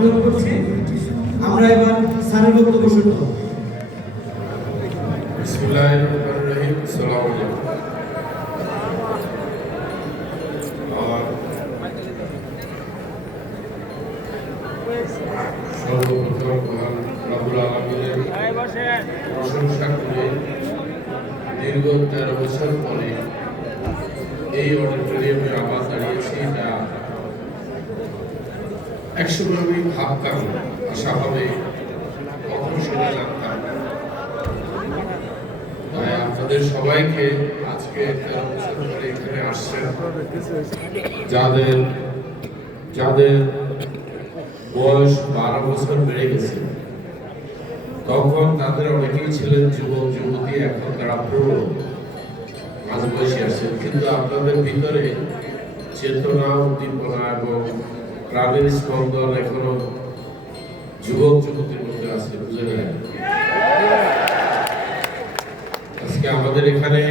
সম্বোধন করছি। আমরা এবার স্যারের বক্তব্য শুনব। বিসমিল্লাহির রহমানির রহিম। আসসালামু আলাইকুম। সর্বপ্রথম মহান রব্বুল আলামিনের প্রশংসা করে দীর্ঘ 13 বছর পরে এই অডিটোরিয়ামে আবার দাঁড়িয়েছি। এটা একসময় আমি ভাবতাম, আশা হবে, কখন সেটা জানতাম। তাই আপনাদের সবাইকে আজকে 13 বছর পরে এখানে আসছেন, যাদের যাদের বয়স 12 বছর বেড়ে গেছে, তখন তাদের অনেকেই ছিলেন যুবক যুবতী, এখন তারা প্রৌঢ় মাঝবয়সী আসছেন, কিন্তু আপনাদের ভিতরে চেতনা, উদ্দীপনা এবং প্রাণের স্পন্দন এখনো যুবক যুবতীর মধ্যে আছে, বুঝে নেয়। আজকে আমাদের এখানে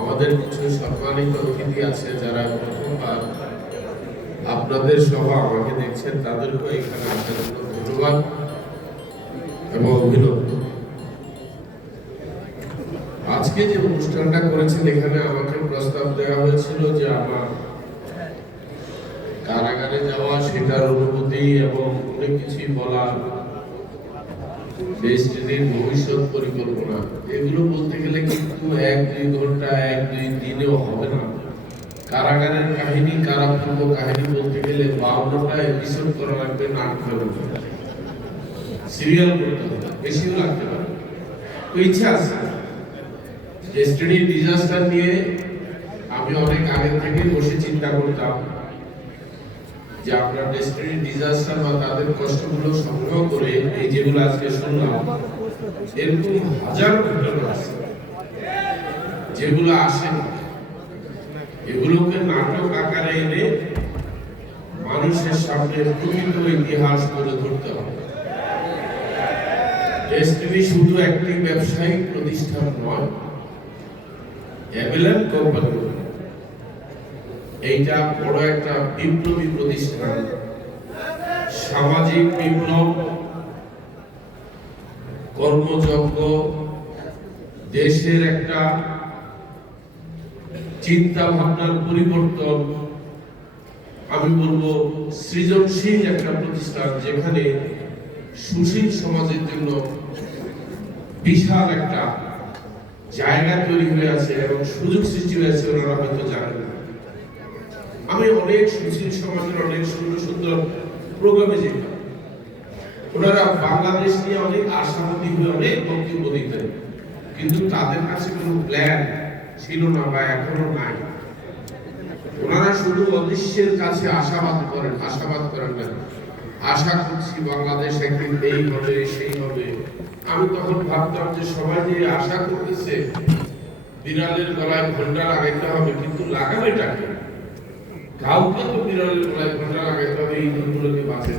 আমাদের কিছু সম্মানিত অতিথি আছে যারা প্রথমবার আপনাদের সহ আমাকে দেখছেন, তাদেরকেও এখানে আসার জন্য ধন্যবাদ এবং অভিনন্দন। আজকে যে অনুষ্ঠানটা করেছেন, এখানে আমাকে প্রস্তাব দেওয়া হয়েছিল যে আমার কারাগারে যাওয়া, সেটার অনুভূতি এবং অনেক কিছুই বলা, দেশটির ভবিষ্যৎ পরিকল্পনা, এগুলো বলতে গেলে কিন্তু 1-2 ঘন্টা 1-2 দিনেও হবে না। কারাগারের কাহিনী, কারাপূর্ব কাহিনী বলতে গেলে 52টা এপিসোড করা লাগবে, নাটক সিরিয়াল করতে হবে, বেশিও লাগতে পারে। তো ইচ্ছা আছে ডেস্টিনি ডিজাস্টার নিয়ে আমি অনেক আগে থেকে বসে চিন্তা করতাম যে আমরা ডেস্টিনি ডিজাস্টার বা তাদের কষ্টগুলো সংগ্রহ করে এই যেগুলো আজকে শুনলাম, এরকম হাজার ঘটনা আছে যেগুলো আসে না, এগুলোকে নাটক আকারে এনে মানুষের সামনে প্রকৃত ইতিহাস তুলে ধরতে হবে। ডেস্টিনি শুধু একটি ব্যবসায়িক প্রতিষ্ঠান নয়, অ্যাভেলান কোম্পানি এইটা বড় একটা বিপ্লবী প্রতিষ্ঠান, সামাজিক বিপ্লব, কর্মযজ্ঞ, দেশের একটা চিন্তা ভাবনার পরিবর্তন, আমি বলবো সৃজনশীল একটা প্রতিষ্ঠান, যেখানে সুশীল সমাজের জন্য বিশাল একটা জায়গা তৈরি হয়ে আছে এবং সুযোগ সৃষ্টি হয়েছে, ওনারা হয়তো জানেন না। আমি অনেক সুশীল সমাজের অনেক সুন্দর সুন্দর প্রোগ্রামে যেতাম, ওনারা বাংলাদেশ নিয়ে অনেক আশাবাদী হয়ে অনেক বক্তব্য দিতেন, কিন্তু তাদের কাছে কোনো প্ল্যান ছিল না বা এখনো নাই। ওনারা শুধু অদৃশ্যের কাছে আশাবাদ করেন না, আশা করছি বাংলাদেশ একদিন এই হবে সেই হবে। আমি তখন ভাবতাম যে সবাই যে আশা করতেছে, বিড়ালের গলায় ঘন্টা লাগাইতে হবে, কিন্তু লাগাবেটাকে কাউকে তো বিড়ালের গলায় ঘন্টা লাগাইতে হবে এই দিনগুলোকে বাঁচে।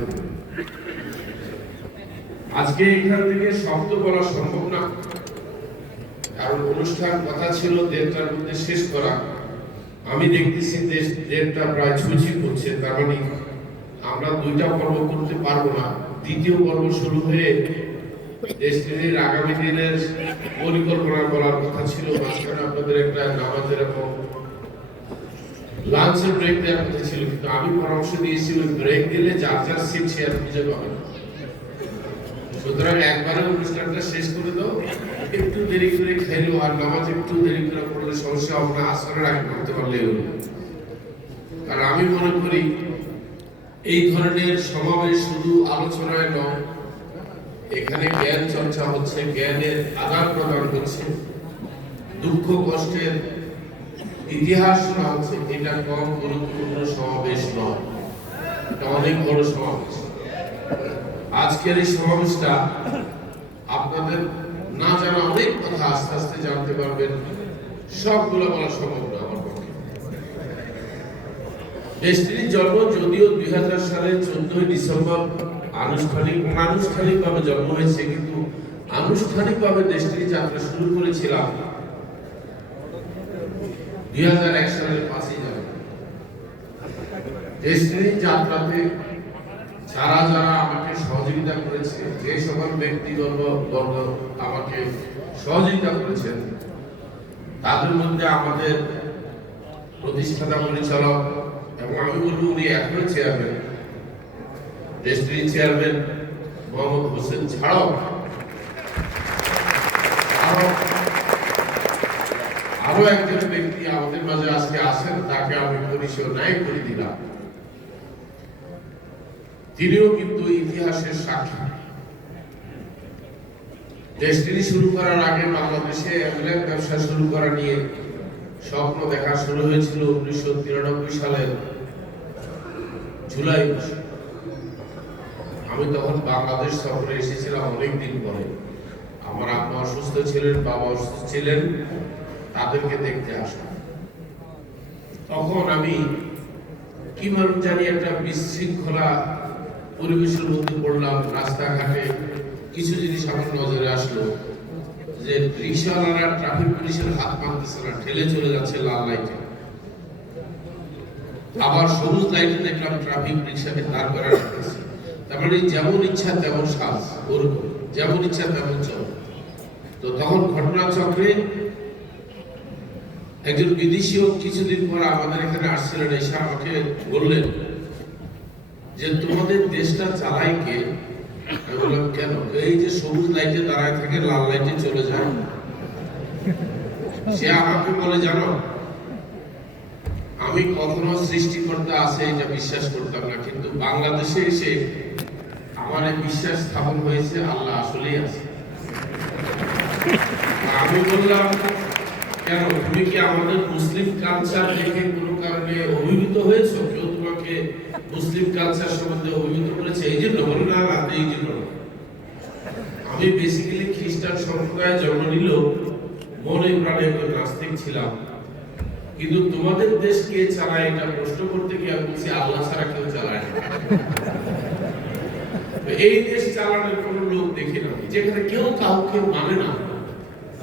আজকে এখান থেকে শব্দ বলা সম্ভব না, কারণ অনুষ্ঠান কথা ছিল 1:30টার মধ্যে শেষ করা। আমি দেখতেছি 1:30টা প্রায় ছুঁচি করছে, তার মানে আমরা 2টা পর্ব করতে পারবো না। দ্বিতীয় পর্ব শুরু হয়ে দেশটির আগামী দিনের পরিকল্পনা করার কথা ছিল, মাঝখানে আপনাদের একটা নামাজের এবং লাঞ্চের ব্রেক দেওয়ার কথা ছিল, কিন্তু আমি পরামর্শ দিয়েছি ওই ব্রেক দিলে যার যার সিট শেয়ার খুঁজে পাবে না। সুতরাং একবারে অনুষ্ঠানটা শেষ করে দাও, একটু দেরি করে খেলো, আর নামাজ একটু দেরি করে পড়লে সমস্যা হবে না, আসরের আগে করতে পারলে হলো। কারণ আমি মনে করি এই ধরনের সমাবেশ শুধু আলোচনায় নয়, এখানে জ্ঞান চর্চা হচ্ছে, জ্ঞানের আদান প্রদান হচ্ছে, দুঃখ কষ্টের ইতিহাস শোনা হচ্ছে। এটা কম গুরুত্বপূর্ণ সমাবেশ নয়, এটা অনেক বড় সমাবেশ। আজকের এই সমাবেশটা আপনাদের না জানা অনেক কথা আস্তে আস্তে জানতে পারবেন, সবগুলো বলা সম্ভব না আমার পক্ষে। দেশটির জন্ম যদিও 2000 সালের 14 ডিসেম্বর আনুষ্ঠানিকভাবে জন্ম হয়েছে, কিন্তু আনুষ্ঠানিকভাবে দেশটির যাত্রা শুরু করেছিলাম 2001 সালের 5ই জানুয়ারি। দেশটির যাত্রাতে যারা যারা আমাকে সহযোগিতা করেছে, যে সকল ব্যক্তিগত বর্গ আমাকে সহযোগিতা করেছেন, তাদের মধ্যে আমাদের প্রতিষ্ঠাতা পরিচালক এবং আমি বলবো উনি এখনো চেয়ারম্যান, দেশটির চেয়ারম্যান মোহাম্মদ হোসেন ছাড়াও আরো একজন ব্যক্তি আমাদের মাঝে আজকে আছেন, তাকে আমি পরিচয় নাই করে দিলাম। তিনিও কিন্তু ইতিহাসের সাক্ষী। দেশটি শুরু করার আগে বাংলাদেশে অ্যাম্বুলেন্স ব্যবসা শুরু করা নিয়ে স্বপ্ন দেখা শুরু হয়েছিল 1993 সালের জুলাই মাসে। আমি তখন বাংলাদেশ সফরে এসেছিলাম অনেকদিন পরে। আমার আম্মা অসুস্থ ছিলেন, বাবা অসুস্থ ছিলেন, তাদেরকে দেখতে আসা। তখন আমি কি মানুষ জানি একটা বিশৃঙ্খলা পরিবেশের মধ্যে পড়লাম। রাস্তাঘাটে কিছু জিনিস আমার নজরে আসলো, যে রিক্সাওয়ালারা ট্রাফিক পুলিশের হাত মানতেছে না, ঠেলে চলে যাচ্ছে লাল লাইটে। আবার সবুজ লাইটে দেখলাম ট্রাফিক রিক্সাকে দাঁড় করা রাখতেছে। তার মানে যেমন ইচ্ছা তেমন সাজ, ওরকম যেমন ইচ্ছা তেমন চল। তো তখন ঘটনাচক্রে একজন বিদেশিও কিছুদিন পর আমাদের এখানে আসছিলেন, এসে আমাকে বললেন যে তোমাদের দেশটা চালায় কে? আমি বললাম কেন? এই যে সবুজ লাইটে দাঁড়ায় থাকে, লাল লাইটে চলে যায়। সে আমাকে বলে, জানো আমি কখনো সৃষ্টিকর্তা আছে এটা বিশ্বাস করতাম না, কিন্তু বাংলাদেশে এসে আমার এই বিশ্বাস স্থাপন হয়েছে আল্লাহ আসলেই আছে। আমি বললাম কেন, তুমি কি আমাদের মুসলিম কালচার দেখে কোনো কারণে অভিভূত হয়েছো? কেউ তোমাকে মুসলিম কালচার সম্বন্ধে অভিভূত করেছে এই জন্য? বলো না, এই জন্য। আমি বেসিক্যালি খ্রিস্টান সম্প্রদায়ে জন্ম নিলেও মনে প্রাণে একজন নাস্তিক ছিলাম, কিন্তু তোমাদের দেশ কে চালায় এটা প্রশ্ন করতে গিয়ে আমি বলছি আল্লাহ ছাড়া কেউ চালায় না। এই দেশ চালানোর কোন লোক দেখি না, যেখানে কেউ কাউকে মানে না,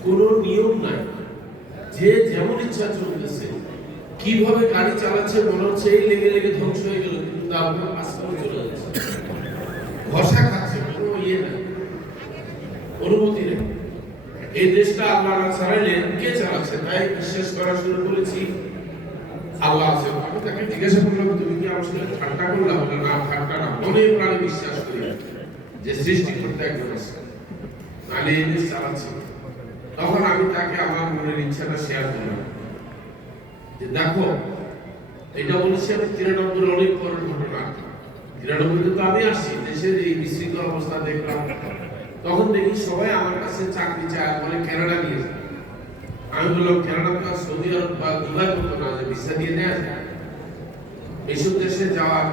কোনো নিয়ম নাই, যে যেমন ইচ্ছা চলতেছে। কিভাবে গাড়ি চালাচ্ছে মনে হচ্ছে এই লেগে লেগে ধ্বংস হয়ে গেল, কিন্তু তারপর আস্তে চলে যাচ্ছে, ঘষা খাচ্ছে, কোনো ইয়ে নাই, অনুমতি নেই। এই দেশটা আল্লাহ না চালাইলে কে চালাচ্ছে? তাই বিশ্বাস করা শুরু করেছি আল্লাহ আছে। আমি তাকে জিজ্ঞাসা করলাম, তুমি কি আমার সাথে ঠাট্টা করলাম? না, ঠাট্টা না, মনে প্রাণে বিশ্বাস করি যে সৃষ্টিকর্তা একজন আছে, নাহলে এই দেশ চালাচ্ছে। তখন আমি তাকে আমার মনের ইচ্ছাটা শেয়ার করলাম যে দেখো, এটা বলেছি আমি 93 অনেক পরের ঘটনা। 93 তো আমি আসছি, দেশের এই বিশৃঙ্খল অবস্থা দেখলাম। তখন দেখি সবাই আমার কাছে চাকরি চায়, বলে কানাডা নিয়ে যায়। আমি বললাম কানাডা তো সৌদি আরব বা দুবাই মতো না যে ভিসা দিয়ে নেওয়া যায়। এইসব দেশে যাওয়ার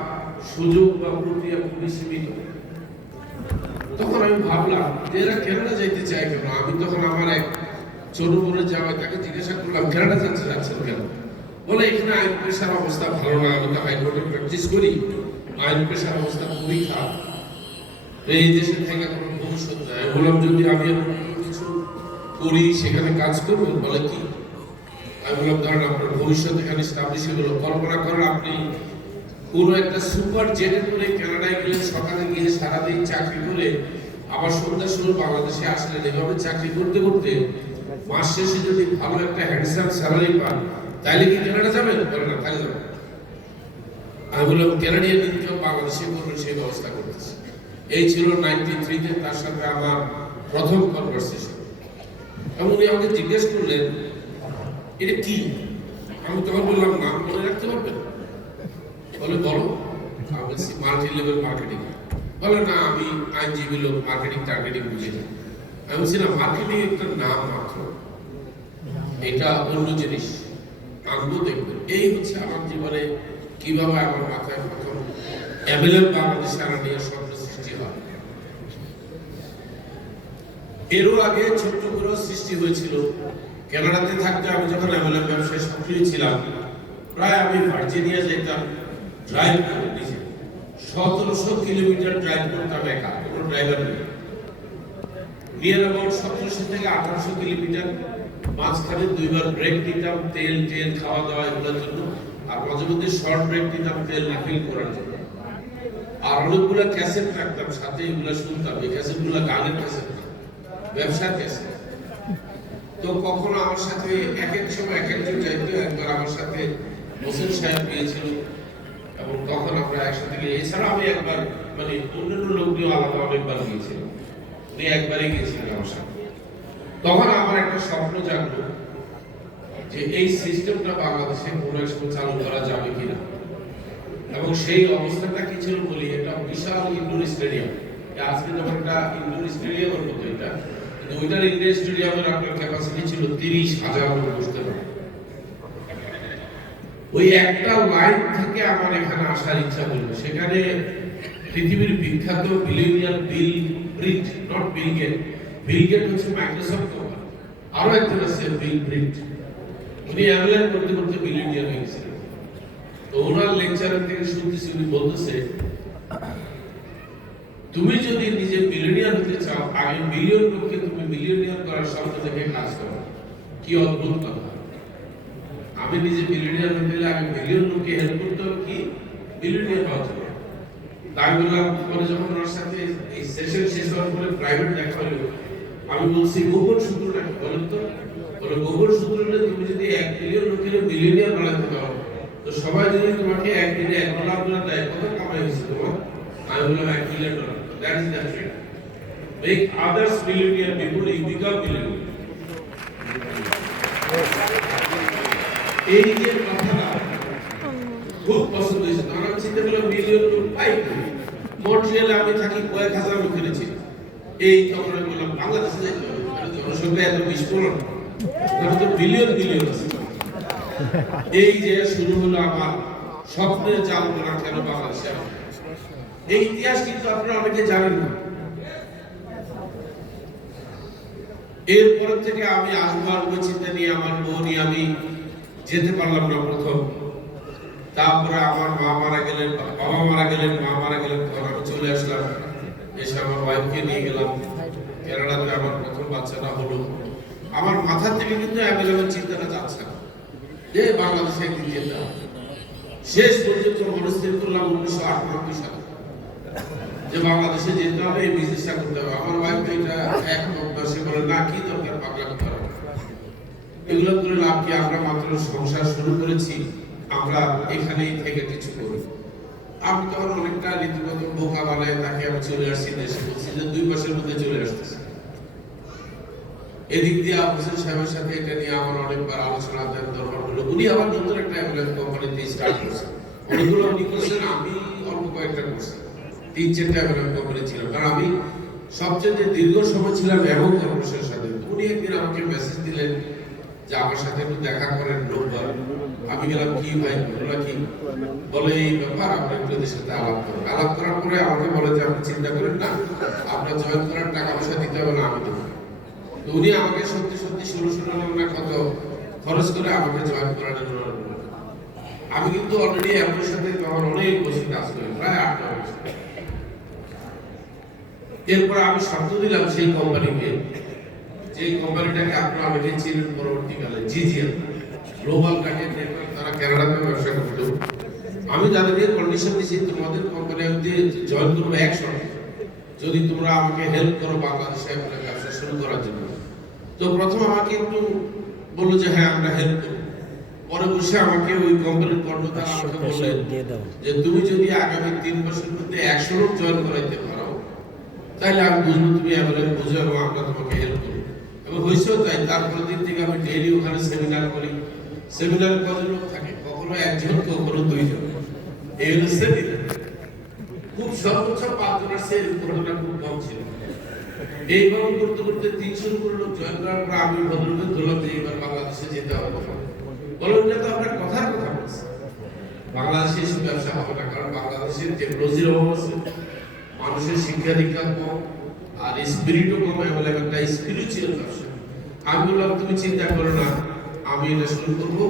সুযোগ বা প্রক্রিয়া খুবই সীমিত। তখন আমি ভাবলাম যে এরা কানাডা যাইতে চায় কেন? আমি তখন আমার এক ছোট বোনের জামাই, তাকে জিজ্ঞাসা করলাম কানাডা যাচ্ছেন কেন? বলে এখানে আইন পেশার অবস্থা ভালো না, আমি তো হাইকোর্টে প্র্যাকটিস করি, আইন পেশার অবস্থা খুবই খারাপ, এই দেশে থেকে কোনো ভবিষ্যৎ নাই। বললাম যদি আমি কিছু করি সেখানে কাজ করবো? বলে কি? আমি বললাম ধরেন আপনার ভবিষ্যৎ এখানে স্টাবলিশ হলো। কল্পনা করেন আপনি কোনো একটা সুপার জেটে করে কানাডায় গেলেন, সকালে গিয়ে সারাদিন চাকরি করে আবার সন্ধ্যার সময় বাংলাদেশে আসলেন। এভাবে চাকরি করতে করতে মাস শেষে যদি ভালো একটা হ্যান্ডসাম স্যালারি পান, তাইলে কি কানাডা যাবেন? বলে না, তাহলে যাবেন। আমি বললাম কানাডিয়ান ইনকাম বাংলাদেশে করবেন সেই ব্যবস্থা করতেছে। এই ছিল 93-তে তার সাথে আমার প্রথম কনভারসেশন। এবং উনি আমাকে জিজ্ঞেস করলেন এটা কি? আমি তখন বললাম নাম মনে রাখতে পারবেন? বলে বলো। আমি বলছি মাল্টি লেভেল মার্কেটিং। বলে না, আমি আইনজীবী লোক, মার্কেটিং টার্গেটিং বুঝি না। আমি বলছি না, মার্কেটিং একটা নাম মাত্র, এটা অন্য জিনিস, আনবো দেখবেন। এই হচ্ছে আমার জীবনে কিভাবে আমার মাথায় প্রথম অ্যাভেলেবল বাংলাদেশে আনা নিয়ে স্বপ্ন সৃষ্টি হয়। এরও আগে ছোট্ট করে সৃষ্টি হয়েছিল। কানাডাতে থাকতে আমি যখন অ্যাভেলেবল ব্যবসায় সক্রিয় ছিলাম, প্রায় আমি ভার্জিনিয়া যেতাম ড্রাইভ করে, নিজে 1700 কিলোমিটার ড্রাইভ করতাম একা, কোনো ড্রাইভার নেই। নিয়ার অ্যাবাউট 1700 থেকে 1800 কিলোমিটার। মাঝখানে 2বার ব্রেক নিতাম, তেল খাওয়া দাওয়া এগুলোর জন্য, আর মাঝে মধ্যে শর্ট ব্রেক নিতাম তেল রিফিল করার জন্য। আর অনেকগুলো ক্যাসেট রাখতাম সাথে, এগুলো শুনতাম। এই ক্যাসেটগুলো গানের ক্যাসেট না, ব্যবসার ক্যাসেট। তো কখনো আমার সাথে এক এক সময় এক একজন যাইতো। একবার আমার সাথে হোসেন সাহেব গিয়েছিল এবং তখন আমরা একসাথে গিয়ে, এছাড়া আমি একবার মানে অন্যান্য লোকগুলো আলাদা অনেকবার গিয়েছিলাম, উনি একবারই গিয়েছিলেন আমার সাথে। তখন আমার একটা স্বপ্ন জাগলো যে এই সিস্টেমটা বাংলাদেশে কোনো এক সময় চালু করা যাবে কিনা। এবং সেই অবস্থাটা কি ছিল বলি, এটা বিশাল ইনডোর স্টেডিয়াম। আজকে যেমন একটা ইনডোর স্টেডিয়ামের মতো এটা, কিন্তু ওইটার ইনডোর স্টেডিয়ামের আপনার ক্যাপাসিটি ছিল 30,000 লোক বসতে পারে। ওই একটা লাইন থেকে আমার এখানে আসার ইচ্ছা হলো। সেখানে পৃথিবীর বিখ্যাত billionaire Bill Brit, not Bill Gate, Bill Gate হচ্ছে মাইক্রোসফট কোম্পানি, আরো একজন আছে বিল ব্রিট, উনি অ্যাপ্লাই করতে করতে বিলিয়নিয়ার হয়ে গেছিলেন। তো ওনার লেকচারের থেকে শুনতেছি, উনি বলতেছে তুমি যদি নিজে বিলিয়নিয়ার হতে চাও, আগে মিলিয়ন লোককে তুমি মিলিয়নিয়ার করার স্বপ্ন দেখে কাজ করো। কি অদ্ভুত কথা! আমি নিজে বিলিয়নিয়ার হতে গেলে আগে মিলিয়ন লোককে হেল্প করতে হবে, কি বিলিয়নিয়ার হওয়ার জন্য। তাই বললাম, পরে যখন ওনার সাথে এই সেশন শেষ হওয়ার পরে প্রাইভেট দেখা হলো, আমি বলছি গোপন সূত্রটা কি বলেন তো? বলে গোপন সূত্রটা তুমি যদি 1 মিলিয়ন লোকের মিলিয়নিয়ার বানাতে পারো, তো সবাই যদি তোমাকে 1 দিনে $1 দেয়, কত কামাই হয়েছে তোমার? আমি বললাম $1 million. That is the trick. Make others millionaire before you become millionaire. এই যে কথাটা খুব পছন্দ হয়েছে। তখন আমি চিন্তা করলাম মিলিয়ন লোক পাই কই? মন্ট্রিয়ালে আমি থাকি, কয়েক হাজার লোক কিনেছি। এই তখন আমি বললাম বাংলাদেশে যাইতে হবে, কারণ জনসংখ্যা এত বিস্ফোরণ, তাহলে তো বিলিয়ন বিলিয়ন আছে। এই যে শুরু হলো আমার স্বপ্নের চালনা কেন বাংলাদেশে। এই ইতিহাস কিন্তু আপনারা অনেকে জানেন না। এরপর থেকে আমি আসবো আসবো চিন্তা নিয়ে, আমার বউ নিয়ে আমি যেতে পারলাম না প্রথম। তারপরে আমার মা মারা গেলেন, বাবা মারা গেলেন, মা মারা গেলেন, তখন আমি চলে আসলাম। এসে আমার ওয়াইফকে নিয়ে গেলাম কানাডাতে। আমার প্রথম বাচ্চাটা হলো। আমার মাথা থেকে কিন্তু অ্যাভেলেবল চিন্তাটা যাচ্ছে না যে বাংলাদেশে একদিন যেতে হবে। শেষ পর্যন্ত মনস্থির করলাম 1998 সালে যে বাংলাদেশে যেতে হবে, এই বিজনেসটা করতে হবে। আমার ওয়াইফ তো এটা এক মাসে বলে না, কি দরকার পাগলামি করা, এগুলো করে লাভ কি? আমরা মাত্র সংসার শুরু করেছি, আমরা এখানেই থেকে কিছু করি। আমি তখন অনেকটা রীতিমতো বোকা বানায় তাকে আমি চলে আসছি দেশে, বলছি যে 2 মাসের মধ্যে চলে আসতেছি। এদিক দিয়ে হোসেন সাহেবের সাথে এটা নিয়ে আমার অনেকবার আলোচনা দরকার হলো। উনি আবার নতুন একটা অ্যাম্বুলেন্স কোম্পানিতে স্টার্ট করছেন। অনেকগুলো উনি করছেন, আমি অল্প কয়েকটা করছি। 3-4টা অ্যাম্বুলেন্স কোম্পানি ছিল। কারণ আমি সবচেয়ে দীর্ঘ সময় ছিলাম এমন কর্মচারীর সাথে। উনি একদিন আমাকে মেসেজ দিলেন যে আমার সাথে একটু দেখা করেন রোববার। আমি গেলাম, কি ভাই বললো কি? বলে এই ব্যাপার, আপনি একটু এদের সাথে আলাপ করেন। আলাপ করার পরে আমাকে বলে যে আপনি চিন্তা করেন না, আপনার জয়েন করার টাকা পয়সা দিতে হবে না, আমি দেবো। তো উনি আমাকে সত্যি সত্যি 16 না কত খরচ করে আমাকে জয়েন করানোর জন্য। আমি কিন্তু অলরেডি আপনার সাথে তখন অনেক বছর কাজ করি, প্রায় 8 বছর। এরপর আমি শব্দ দিলাম সেই কোম্পানিকে, যে কোম্পানিটাকে আপনারা অনেকে চিনেন পরবর্তীকালে, জিজিএল গ্লোবাল কার্ডিয়াক নেটওয়ার্ক। তারা কানাডাতে ব্যবসা করতো। আমি তাদেরকে কন্ডিশন দিয়েছি, তোমাদের কোম্পানি আমি জয়েন করবো 1 শর্তে, যদি তোমরা আমাকে হেল্প করো বাংলাদেশে ব্যবসা শুরু করার জন্য। তো প্রথম আমাকে একটু বললো যে হ্যাঁ আমরা হেল্প করবো। পরে বসে আমাকে ওই কোম্পানির কর্মকর্তা আমাকে বললেন যে তুমি যদি আগামী 3 বছরের মধ্যে 100 লোক জয়েন করাইতে পারো, তাহলে আমি বুঝবো তুমি অ্যাভেলেবল বুঝো এবং আমরা তোমাকে হেল্প করি। এবং হয়েছেও তাই। তারপরের দিন থেকে আমি ডেইলি ওখানে সেমিনার করি। সেমিনারে কত লোক থাকে? কখনো 1 জন, কখনো 2 জন। এই হলো সেমিনার। খুব সর্বোচ্চ 5 জনের সেই ঘটনা খুব কম ছিল। এইভাবে করতে করতে 300 উপরে লোক জয়েন করার পর আমি ভদ্রলোকে ধরলাম যে এবার বাংলাদেশে যেতে হবে। বললাম এটা তো আমরা কথার কথা বলছি, বাংলাদেশে এসে ব্যবসা হবে না। কারণ বাংলাদেশের টেকনোলজির অভাব আছে, মানুষের শিক্ষা দীক্ষা কম, আর স্পিরিটও কম। বলে একটা স্পিরিচুয়াল ব্যবসা। আমি বললাম তুমি চিন্তা করো না, আমি এটা শুরু করবো।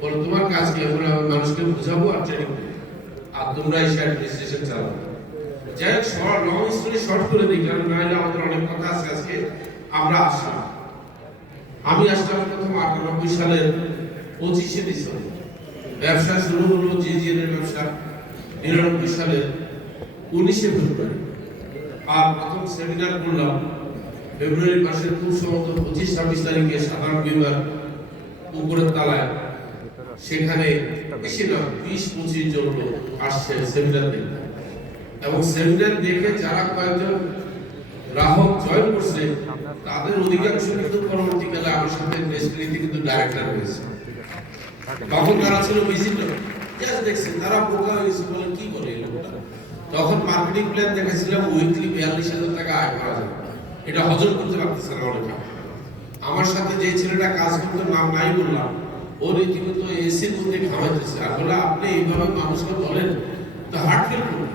বলো তোমার কাজ কি? আমি মানুষকে বুঝাবো আর ট্রেনিং দেবো, আর তোমরা এই অ্যাডমিনিস্ট্রেশন চালাবো। যাই হোক, লং স্টোরি শর্ট করে দিই, কারণ নাহলে আমাদের অনেক কথা আছে আজকে। আমরা আসলাম, আমি আসলাম প্রথম 98 সালের 25শে ডিসেম্বর। ব্যবসা শুরু হলো জিজিএল এর ব্যবসা 99 সালের 19শে ফেব্রুয়ারি। আর প্রথম সেমিনার করলাম ফেব্রুয়ারি মাসের খুব সম্ভবত 25-26 তারিখে সাধারণ বিভাগ উপরের তালায়। সেখানে বেশি না 20-25 জন লোক আসছে সেমিনার দেখতে, এবং সেমিনার দেখে যারা কয়েকজন গ্রাহক জয়েন করছে তাদের অধিকাংশ কিন্তু পরবর্তীকালে আমার সাথে ডেস্টিনিতে কিন্তু ডাইরেক্টর হয়েছে। তখন তারা ছিল ভিজিটর, জাস্ট দেখছেন তারা বোকা হয়েছে বলে কি করে এই লোকটা। তখন মার্কেটিং প্ল্যান দেখেছিলাম উইকলি 42,000 টাকা আয় করা যায়, এটা হজম করতে পারতেছে না অনেকে। আমার সাথে যে ছেলেটা কাজ করতে নাম নাই বললাম, ও রীতিমতো এসির মধ্যে খাওয়াইতেছে। আর বলে আপনি এইভাবে মানুষকে বলেন তো হার্ট ফেল করুন।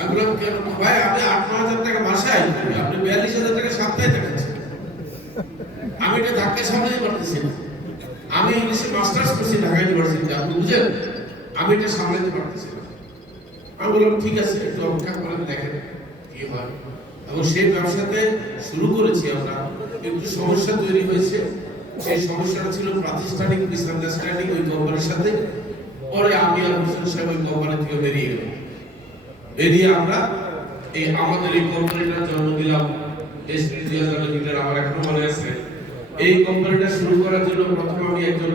আমি বললাম কেন ভাই, আপনি 8-9 হাজার টাকা মাসে আয় করি, আপনি 42,000 টাকা সপ্তাহে দেখাচ্ছেন। আমি এটা ধাক্কা সামলাতে পারতেছি না। আমি ইংলিশে মাস্টার্স করছি ঢাকা ইউনিভার্সিটিতে, আপনি বুঝেন, আমি এটা সামলাতে পারতেছি না। আমি বললাম ঠিক আছে, একটু অপেক্ষা করেন, দেখেন কি হয়। এবং সেই ব্যবসাতে শুরু করেছি আমরা, একটু সমস্যা তৈরি হয়েছে। সেই সমস্যাটা ছিল প্রাতিষ্ঠানিক মিসআন্ডারস্ট্যান্ডিং ওই কোম্পানির সাথে। পরে আমি আর হোসেন সাহেব ওই কোম্পানি থেকে বেরিয়ে গেলাম। বেরিয়ে আমরা আমাদের এই কোম্পানিটার জন্ম দিলাম এসপি 2000 লিমিটেড। আমার এখনো মনে আছে, এই কোম্পানিটা শুরু করার জন্য প্রথমে আমি একজন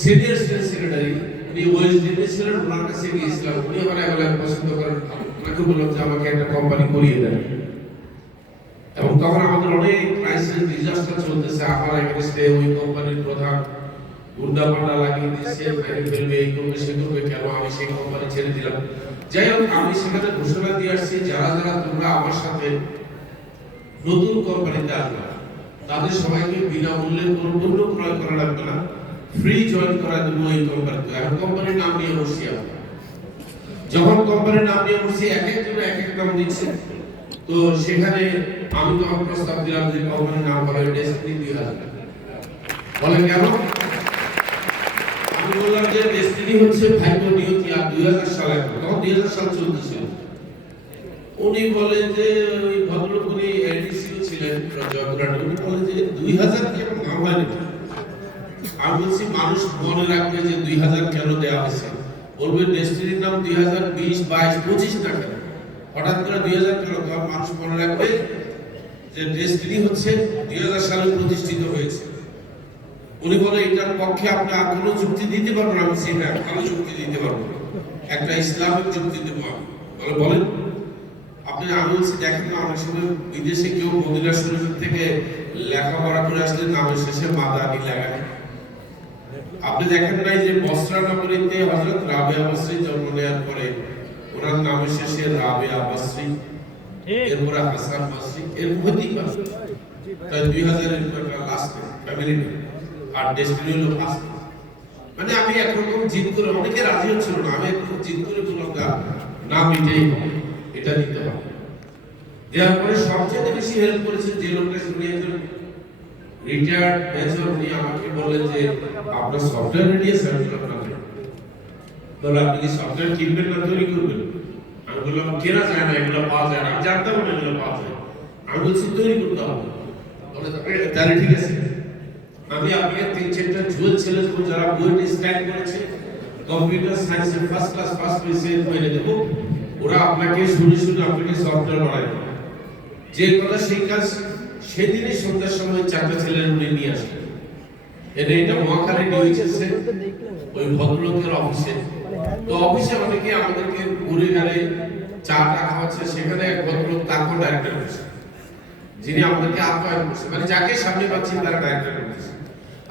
সিনিয়র সেক্রেটারি উনি ওয়েস্ট ডিগ্রি ছিলেন, ওনার কাছে গিয়েছিলাম। উনি আমার এগুলো পছন্দ করেন, ওনাকে বললাম যে আমাকে একটা কোম্পানি করিয়ে দেন। এবং তখন আমাদের অনেক ক্রাইসিস ডিজাস্টার চলতেছে। আমার এগেইনস্টে ওই কোম্পানির প্রধান গুন্ডাপান্ডা লাগিয়ে দিচ্ছে, মেরে ফেলবে, এই করবে সে করবে। কেন আমি সেই কোম্পানি ছেড়ে দিলাম। যাই হোক, আমি সেখানে ঘোষণা দিয়ে আসছি, যারা যারা তোমরা আমার সাথে নতুন কোম্পানিতে আসবে তাদের সবাইকে বিনামূল্যে কোনো পণ্য ক্রয় করা লাগবে না, ফ্রি জয়েন করা দেবো এই কোম্পানিতে। এখন কোম্পানির নাম নিয়ে বসছি আমরা। যখন কোম্পানির নাম নিয়ে বসছি, এক একজন এক এক নাম দিচ্ছে। তো সেখানে আমি তখন প্রস্তাব দিলাম যে কোম্পানির নাম হবে ডেস্টিনি 2000। বলে কেন? আমি বললাম যে ডেস্টিনি হচ্ছে ভাগ্য নিয়তি। আর 2000 সালে, তখন 2000 সাল চলতেছিল। উনি বলে যে ওই ভদ্রলোক উনি এডিসিও ছিলেন জয়পুরহাটে, উনি বলে যে 2000 কি এখন নাম হয় নাকি? আমি বলছি মানুষ মনে রাখবে যে 2000 কেন দেওয়া হয়েছে, বলবে ডেস্টিনির নাম 2020, 22, 25 না কেন, হঠাৎ করে 2000 কেন? তখন মানুষ মনে রাখবে যে ডেস্টিনি হচ্ছে 2000 সালে প্রতিষ্ঠিত হয়েছে। উনি বলে এটার পক্ষে আপনি আর কোনো যুক্তি দিতে পারবেন? আমি সেটা ভালো যুক্তি দিতে পারবো, একটা ইসলামিক যুক্তি দেবো আমি। বলে বলেন আপনি। আমি বলছি দেখেন না, অনেক সময় বিদেশে কেউ মদিনা শরীফ থেকে লেখাপড়া করে আসলে নামের শেষে মাদানি লাগায়। আপনি দেখেন নাই যে বসরা নগরীতে হযরত রাবেয়া বসরি জন্ম নেওয়ার পরে ওনার নামের শেষে রাবেয়া বসরি, এরপরে হাসান বসরি, এর হতেই পারে। তাই 2000 এর একটা লাস্ট ফ্যামিলি নেম, আর ডেস্টিনি হলো ফার্স্ট। মানে আমি একরকম জিদ করে, অনেকে রাজি হচ্ছিল না, আমি একরকম জিদ করে বললাম নাম এটাই হবে, এটা নিতে হবে। দেওয়ার পরে সবচেয়ে বেশি হেল্প করেছে যে লোকটা, শুনে একজন রিটায়ার্ড মেজর, উনি আমাকে বললেন যে আপনার সফটওয়্যার রেডি আছে? আমি বললাম না। বললাম আপনি কি সফটওয়্যার কিনবেন না তৈরি করবেন? আমি বললাম কেনা যায় না, এগুলো পাওয়া যায় না। আমি জানতাম না এগুলো পাওয়া যায়। আমি বলছি তৈরি করতে হবে। বলে তাহলে ঠিক আছে, আমি আপনাকে 3-4টা জুয়েল ছেলে যারা বুয়েটে স্ট্যান্ড করেছে, কম্পিউটার সায়েন্সের ফার্স্ট ক্লাস ফার্স্ট পেয়েছে এনে দেবো। ওরা আপনাকে শুনে শুনে আপনাকে সফটওয়্যার বানাই দেবে। যে কথা সেই কাজ। সেদিনই সন্ধ্যার সময় 4টা ছেলের উনি নিয়ে আসলেন। এটা মহাখালী ডিউটিছে ওই ভদ্রলোকের অফিসে। তো অফিসে অনেকে আমাদেরকে ঘুরে গেলে চাটা খাওয়াচ্ছে। সেখানে এক ভদ্রলোক তারপর ডাইরেক্টর হয়েছে, যিনি আমাদেরকে আপ্যায়ন করছে, মানে যাকে সামনে পাচ্ছি তারা ডাইরেক্টর করতেছে।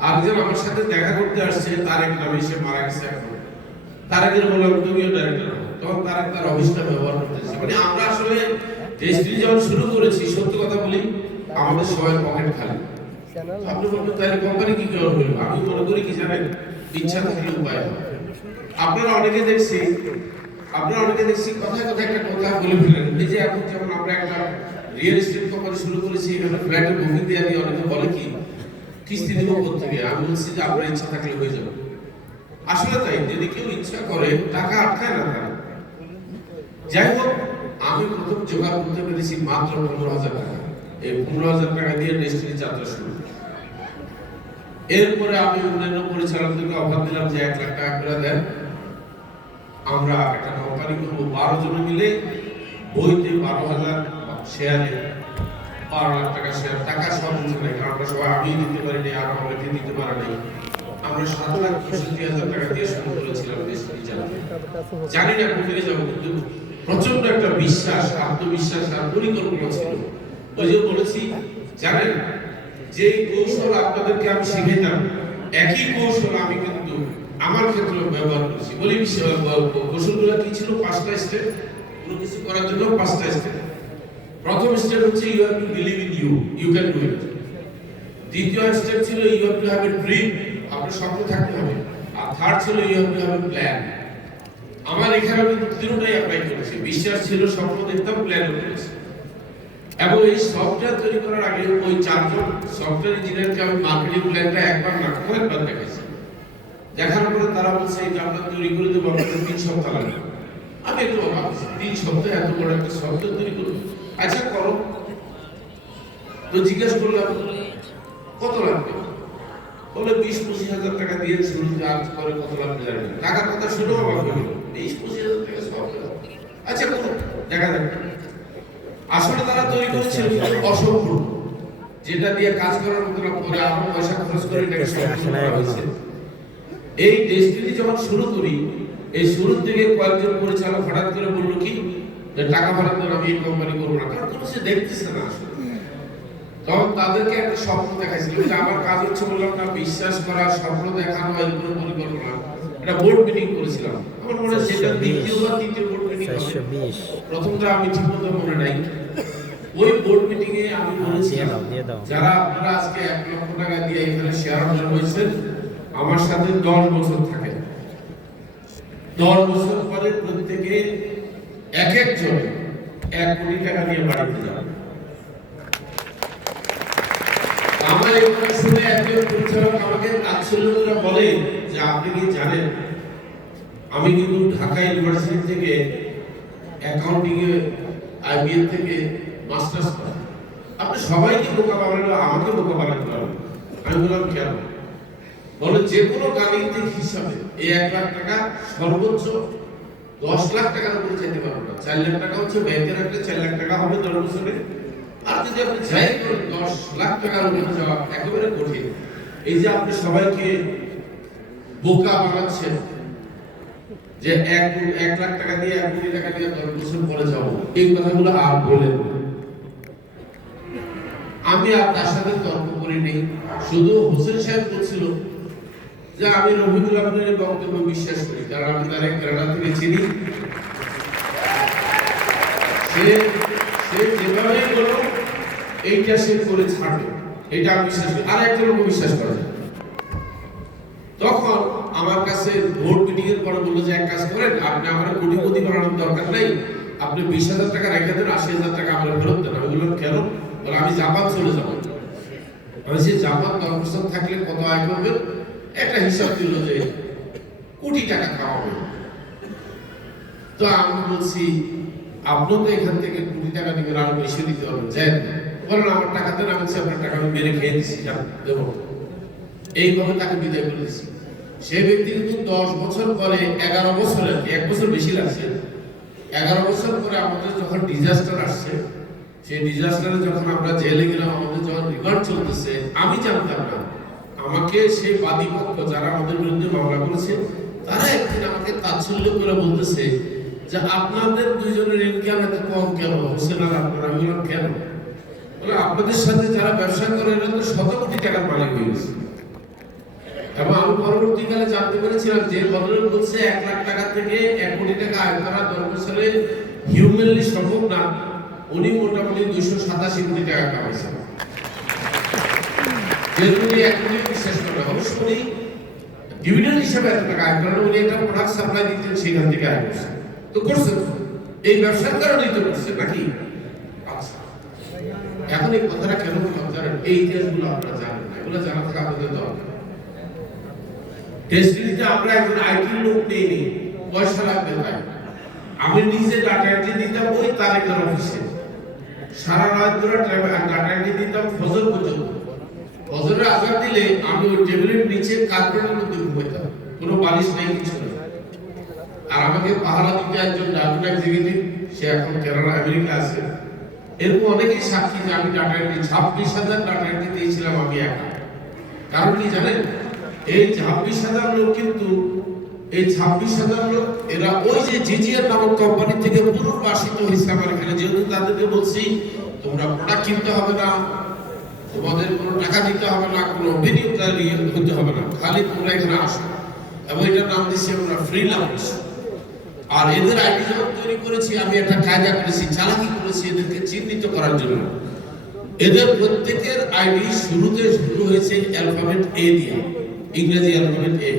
আরেকজন আমার সাথে দেখা করতে আসছে, তার এক নামে সে মারা গেছে এখন। তারাকে বললাম তুমিও ডাইরেক্টর হও, তখন তার অফিসটা ব্যবহার করতেছে। মানে আমরা আসলে ডেস্টিনি যখন শুরু করেছি, সত্য কথা বলি, আমাদের সবাই পকেট খালি। আপনি বলবেন তাহলে কোম্পানি কি করে হলো? আমি মনে করি কি জানেন, ইচ্ছা থাকলে উপায় হয়। আপনারা অনেকে দেখছি কথায় কথায় একটা কথা বলে ফেলেন। এই যে এখন যেমন আমরা একটা রিয়েল এস্টেট কোম্পানি শুরু করেছি, এখানে ফ্ল্যাটের বুকিং দেওয়া নিয়ে অনেকে বলে কি কিস্তি দিব কোথেকে? আমি বলছি যে আপনার ইচ্ছা থাকলে হয়ে যাবে। আসলে তাই, যদি কেউ ইচ্ছা করে টাকা আটকায় না তারা। যাই হোক, আমি প্রথম জোগাড় করতে পেরেছি মাত্র 15,000 টাকা। এই 15,000 টাকা দিয়ে ডেস্টিনি যাত্রা শুরু। এরপরে আমি অন্যান্য পরিচালকদেরকে অফার দিলাম যে 1 লাখ টাকা করে দেন, আমরা একটা কোম্পানি করবো 12 জন মিলে, বইতে 12,000 শেয়ারে 12 লাখ টাকা শেয়ার, টাকা সব বুঝে নেই, কারণ আমরা সবাই আমি দিতে পারিনি, আর অনেকে দিতে পারে নাই। আমরা 7,65,000 টাকা দিয়ে শুরু করেছিলাম দেশটি চালাতে। জানি না কোথায় যাবো, কিন্তু প্রচন্ড একটা বিশ্বাস, আত্মবিশ্বাস আর পরিকল্পনা ছিল। ওই যে বলেছি, জানেন যে কৌশল আপনাদেরকে আমি শিখাইতাম, একই কৌশল আমি কিন্তু আমার ক্ষেত্রে ব্যবহার করেছি। বলি কৌশলগুলো কি ছিল? 5টা স্টেপ। কোনো কিছু করার জন্য 5টা স্টেপ। প্রথম স্টেপ হচ্ছে you have to believe in you, you can do it. দ্বিতীয় স্টেপ ছিল you have to have a dream, আপনার স্বপ্ন থাকতে হবে। আর থার্ড ছিল you have to have a plan. আমার এখানে কিন্তু তিনটাই অ্যাপ্লাই করেছি। বিশ্বাস ছিল, স্বপ্ন দেখতাম, প্ল্যানও করেছি। এবং এই সফটওয়্যার তৈরি করার আগে ওই 4 জন সফটওয়্যার ইঞ্জিনিয়ারকে আমি মার্কেটিং প্ল্যানটা একবার না কয়েকবার দেখাইছি। দেখার পরে তারা বলছে এটা আমরা তৈরি করে দেবো, আমাদের 3 সপ্তাহ লাগবে। আমি একটু অবাক হয়েছি, 3 সপ্তাহে এত বড় একটা সফটওয়্যার তৈরি করবো? আচ্ছা করো। তো জিজ্ঞেস করলাম কত লাগবে? বলে 20-25 হাজার টাকা দিয়ে শুরু, কাজ করে কত লাগবে জানি না। টাকার কথা শুনে অবাক হয়ে গেল, 20-25 হাজার টাকা সফটওয়্যার। আচ্ছা করো, দেখা যাক। আসলে তারা তৈরি করেছিল অসম্পূর্ণ, যেটা দিয়ে কাজ করার মতো না, পরে আরো পয়সা খরচ করে এটাকে সম্পূর্ণ করা হয়েছে। এই ডেস্টিনি যখন শুরু করি, এই শুরুর থেকে কয়েকজন পরিচালক হঠাৎ করে বললো কি যে টাকা ভাড়ার জন্য আমি এই কোম্পানি করবো না, কারণ কোনো সে দেখতেছে না আসলে। তখন তাদেরকে একটা স্বপ্ন দেখাইছিল যে আমার কাজ হচ্ছে, বললাম না, বিশ্বাস করা, স্বপ্ন দেখানো, এর কোনো পরিকল্পনা। একটা বোর্ড মিটিং করেছিলাম, আমার মনে হয় সেটা দ্বিতীয় বা তৃতীয় বোর্ড মিটিং হবে। প্রথমটা আমি ঠিক মতো মনে নাই। ওই বোর্ড মিটিং এ আমি বলেছিলাম, যারা আপনারা আজকে 1 লক্ষ টাকা দিয়ে এখানে শেয়ার হোল্ডার হয়েছেন, আমার সাথে 10 বছর থাকে। 10 বছর পরে প্রত্যেকে এক একজন 1 কোটি টাকা নিয়ে বাড়িতে যাবে। আমার এই কথা শুনে একজন পরিচালক আমাকে তাচ্ছিল্য করে বলে যে আপনি কি জানেন আমি কিন্তু ঢাকা ইউনিভার্সিটি থেকে অ্যাকাউন্টিং এ আইবিএম থেকে মাস্টার্স করি। আপনি সবাইকে বোকা বানালেন, আমাকে বোকা বানাতে পারবেন? আমি বললাম কেন? বলে যে কোনো গাণিতিক হিসাবে এই 1 লাখ টাকা সর্বোচ্চ 10 লাখ টাকার উপরে যেতে পারবে না। 4 লাখ টাকা হচ্ছে ব্যাংকে রাখলে 4 লাখ টাকা হবে 10 বছরে। আর যদি আপনি যাই করেন 10 লাখ টাকার উপরে যাওয়া একেবারে কঠিন। এই যে আপনি সবাইকে বোকা বানাচ্ছেন যে 1 লাখ টাকা দিয়ে 1 কোটি টাকা দিয়ে 10 বছর পরে যাবো, এই কথাগুলো আর বলেন। আমি আর তার সাথে তর্ক করিনি। শুধু হোসেন সাহেব বলছিল যে আমি রফিকুল আহমেদের বক্তব্য বিশ্বাস করি, কারণ আমি তার কানাডা থেকে চিনি। সে যেভাবে বলো এইটা সে করে ছাড়বে, এটা আমি বিশ্বাস করি। আর একটা লোক বিশ্বাস করে না। তখন আমার কাছে বোর্ড মিটিং এর পরে বললো যে এক কাজ করেন, আপনি আমার কোটিপতি বানানোর দরকার নেই, আপনি 20,000 টাকা রেখে দেন, 80,000 টাকা আমার ফেরত দেন। আমি বললাম কেন? বলে আমি জাপান চলে যাবো। আমি সে জাপান 10 বছর থাকলে কত আয় করবে একটা হিসাব দিল যে কোটি টাকা খাওয়াবে। তো আমি বলছি আপনি তো এখান থেকে কোটি টাকা নেবেন, আরো বেশি দিতে হবে, যাই বলেন আমার টাকা দেন। আমি বলছি আপনার টাকা আমি মেরে খেয়ে দিচ্ছি, দেবো। এইভাবে তাকে বিদায় করে দিচ্ছি। সে ব্যক্তি কিন্তু 10 বছর পরে 11 বছরে, 1 বছর বেশি লাগছে, 11 বছর পরে আমাদের যখন ডিজাস্টার আসছে, সেই ডিজাস্টারে যখন আমরা জেলে গেলাম, আমাদের যখন রিমান্ড চলতেছে, আমি জানতাম না। আমাকে সেই বাদী পক্ষ যারা আমাদের বিরুদ্ধে মামলা করেছে, তারা একদিন আমাকে তাচ্ছিল্য করে বলতেছে যে আপনাদের দুইজনের ইনকাম এত কম কেন? হোসেন আর আপনারা? আমি বললাম কেন? বলে আপনাদের সাথে যারা ব্যবসা করে এরা তো 100 কোটি টাকার মালিক হয়ে গেছে। এবং আমি পরবর্তীকালে জানতে পেরেছিলাম যে ভদ্রলোক বলছে 1 লাখ টাকা থেকে 1 কোটি টাকা আয় করা 10 বছরে হিউম্যানলি সম্ভব না। উনি মোটামুটি 287 কোটি টাকা কামাইছেন। যেহেতু উনি 1 কোটি বিশ্বাস করেন, অবশ্য উনি ডিভিডেন্ড হিসাবে এত টাকা আয় করেন, উনি একটা প্রোডাক্ট সাপ্লাই দিচ্ছেন, সেখান থেকে আয় করছেন। তো করছেন এই ব্যবসার কারণেই তো করছেন নাকি? আচ্ছা, এখন এই কথাটা কেন বললাম জানেন? এই ইতিহাসগুলো আপনারা জানেন না, এগুলো জানা থাকা আমাদের দরকার। ডেস্টিনিতে আমরা একজন আইটি লোক নেই, পয়সা লাগবে তাই। আমি নিজে ডাটা এন্ট্রি দিতাম ওই তারেকের অফিসে, সারা রাত ধরে ডাটা এন্ট্রি দিতাম ফজর পর্যন্ত। ফজরের আজান দিলে আমি ওই টেবিলের নিচে কার্পেটের মধ্যে ঘুমাইতাম, কোনো বালিশ নেই, কিছু নেই। আর আমাকে পাহারা দিতে একজন ডাক্তার এক্সিকিউটিভ, সে এখন কেরালা আমেরিকা আছে। এরকম অনেকেই সাক্ষী যে আমি ডাটা এন্ট্রি 26,000 ডাটা এন্ট্রি দিয়েছিলাম আমি একা। কারণ কি জানেন, এই 26,000 লোক কিন্তু এই 26,000 লোক এরা ওই যে জিজিআর নামক কোম্পানি থেকে পুনর্বাসিত হয়েছে আমার এখানে। যেহেতু তাদেরকে বলছি তোমরা প্রোডাক্ট কিনতে হবে না, তোমাদের কোনো টাকা দিতে হবে না, কোনো বিনিয়োগকারী হতে হবে না, খালি তোমরা এখানে আসো। এবং এটার নাম দিচ্ছি আমরা ফ্রি লাউঞ্জ। আর এদের আইডি যখন তৈরি করেছি আমি একটা কায়দা করেছি, চালাকি করেছি এদেরকে চিহ্নিত করার জন্য। এদের প্রত্যেকের আইডি শুরুতে শুরু হয়েছে অ্যালফাবেট এ দিয়ে, ইংরেজি অ্যালফাবেট এ।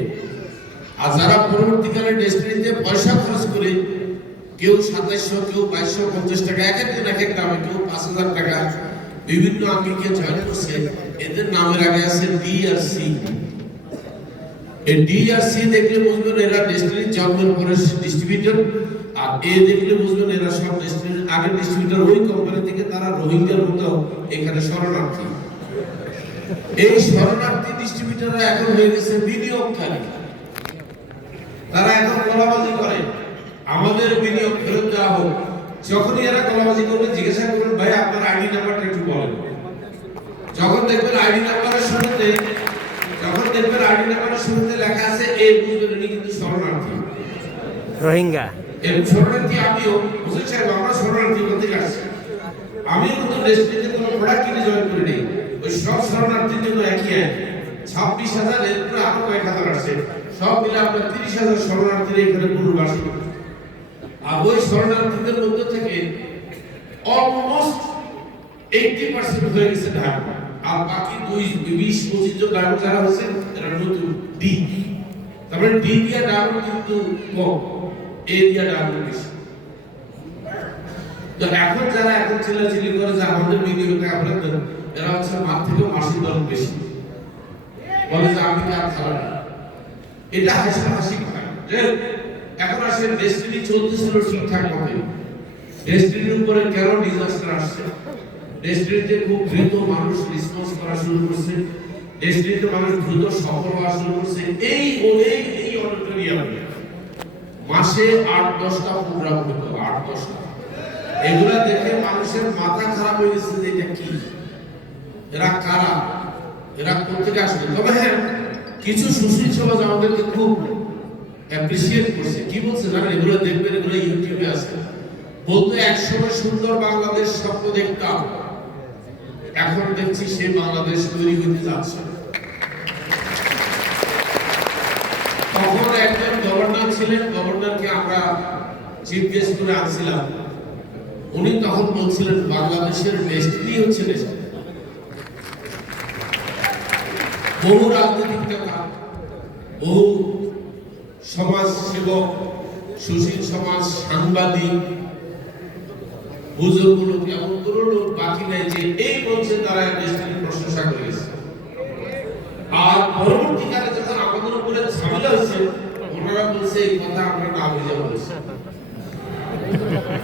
আর যারা পরবর্তীকালে ডেস্টিনিতে পয়সা খরচ করে, কেউ 2700, কেউ 2250 টাকা, এক একজন এক এক দামে, কেউ 5000 টাকা বিভিন্ন আঙ্গিকে জয়েন করছে, এদের নামের আগে আছে ডি আর সি। এই ডি আর সি দেখলে বুঝবেন এরা ডেস্টিনির জন্মের পরে ডিস্ট্রিবিউটর, আর এ দেখলে বুঝবেন এরা সব ডেস্টিনির আগের ডিস্ট্রিবিউটর। ওই কোম্পানি থেকে তারা রোহিঙ্গার মতো এখানে শরণার্থী। এই শরণার্থী ডিস্ট্রিবিউটররা এখন হয়ে গেছে বিনিয়োগকারী। তারা এখন কলাবাজি করে আমাদের বিনিয়োগ ফেরত দেওয়া হোক। যখনই এরা কলাবাজি করবে জিজ্ঞাসা করবেন ভাই আপনার আইডি নাম্বারটা একটু বলেন। যখন দেখবেন আইডি নাম্বারের শুরুতে লেখা আছে এ, বুঝবেন উনি কিন্তু শরণার্থী, রোহিঙ্গা। এর শরণার্থী আমিও, হোসেন সাহেব আমরা শরণার্থী বলতে আসছি। আমিও কিন্তু ডেস্টিনিতে কোনো প্রোডাক্ট কিনে জয়েন করে নেই। ওই সব শরণার্থীর জন্য একই আইন। 26,000 এর উপরে আরো কয়েক হাজার আছে, সব মিলে আমরা 30,000 শরণার্থীর এখানে পুনর্বাসিত। আর ওই শরণার্থীদের মধ্যে থেকে অলমোস্ট 80% হয়ে গেছে ঢাকা। আর বাকি 20-25 জন ডায়মন্ড যারা হচ্ছে এরা নতুন ডি। তারপরে ডি দিয়া ডায়মন্ড কিন্তু কম, এ দিয়া ডায়মন্ড বেশি। তো এখন যারা এখন চিল্লাচিল্লি করে যে আমাদের বিনিয়োগটা আপনারা দেন, এরা হচ্ছে মাঠ থেকে মাসিক দল বেশি, বলে যে আমি আর খারাপ না। এটা হাসি খায় যে এখন আসে ডেস্টিনি চলতেছিল ঠিকঠাক মতে, ডেস্টিনির উপরে কেন ডিজাস্টার আসছে। ডেস্টিনিতে খুব দ্রুত মানুষ রেসপন্স করা শুরু করছে, ডেস্টিনিতে মানুষ দ্রুত সফল হওয়া শুরু করছে। এই অডিটোরিয়ামে মাসে 8-10টা প্রোগ্রাম হতো, 8-10টা। এগুলা দেখে মানুষের মাথা খারাপ হয়ে গেছে যে এটা কি, এরা কারা, এরা কোথেকে আসবে। তবে হ্যাঁ, কিছু সুশীল সমাজ আমাদেরকে খুব অ্যাপ্রিসিয়েট করছে। কি বলছে জানেন, এগুলো দেখবেন, এগুলো ইউটিউবে আছে। বলতো একসময় সুন্দর বাংলাদেশ স্বপ্ন দেখতাম, এখন দেখছি সেই বাংলাদেশ তৈরি হতে যাচ্ছে। তখন একজন গভর্নর ছিলেন, গভর্নরকে আমরা চিফ গেস্ট করে আনছিলাম। উনি তখন বলছিলেন বাংলাদেশের ডেস্টিনি হচ্ছে ডেস্টিনি। বহু রাজনৈতিক নেতা, বহু সমাজ সেবক, সুশীল সমাজ, সাংবাদিক, বুজুর্গ লোক, এমন কোনো লোক বাকি নাই যে এই মঞ্চে তারা ডেস্টিনির প্রশংসা করে গেছে। আর পরবর্তীকালে যখন আমাদের উপরে ঝামেলা হয়েছে, ওনারা বলছে এই কথা আমরা না বুঝে বলেছি।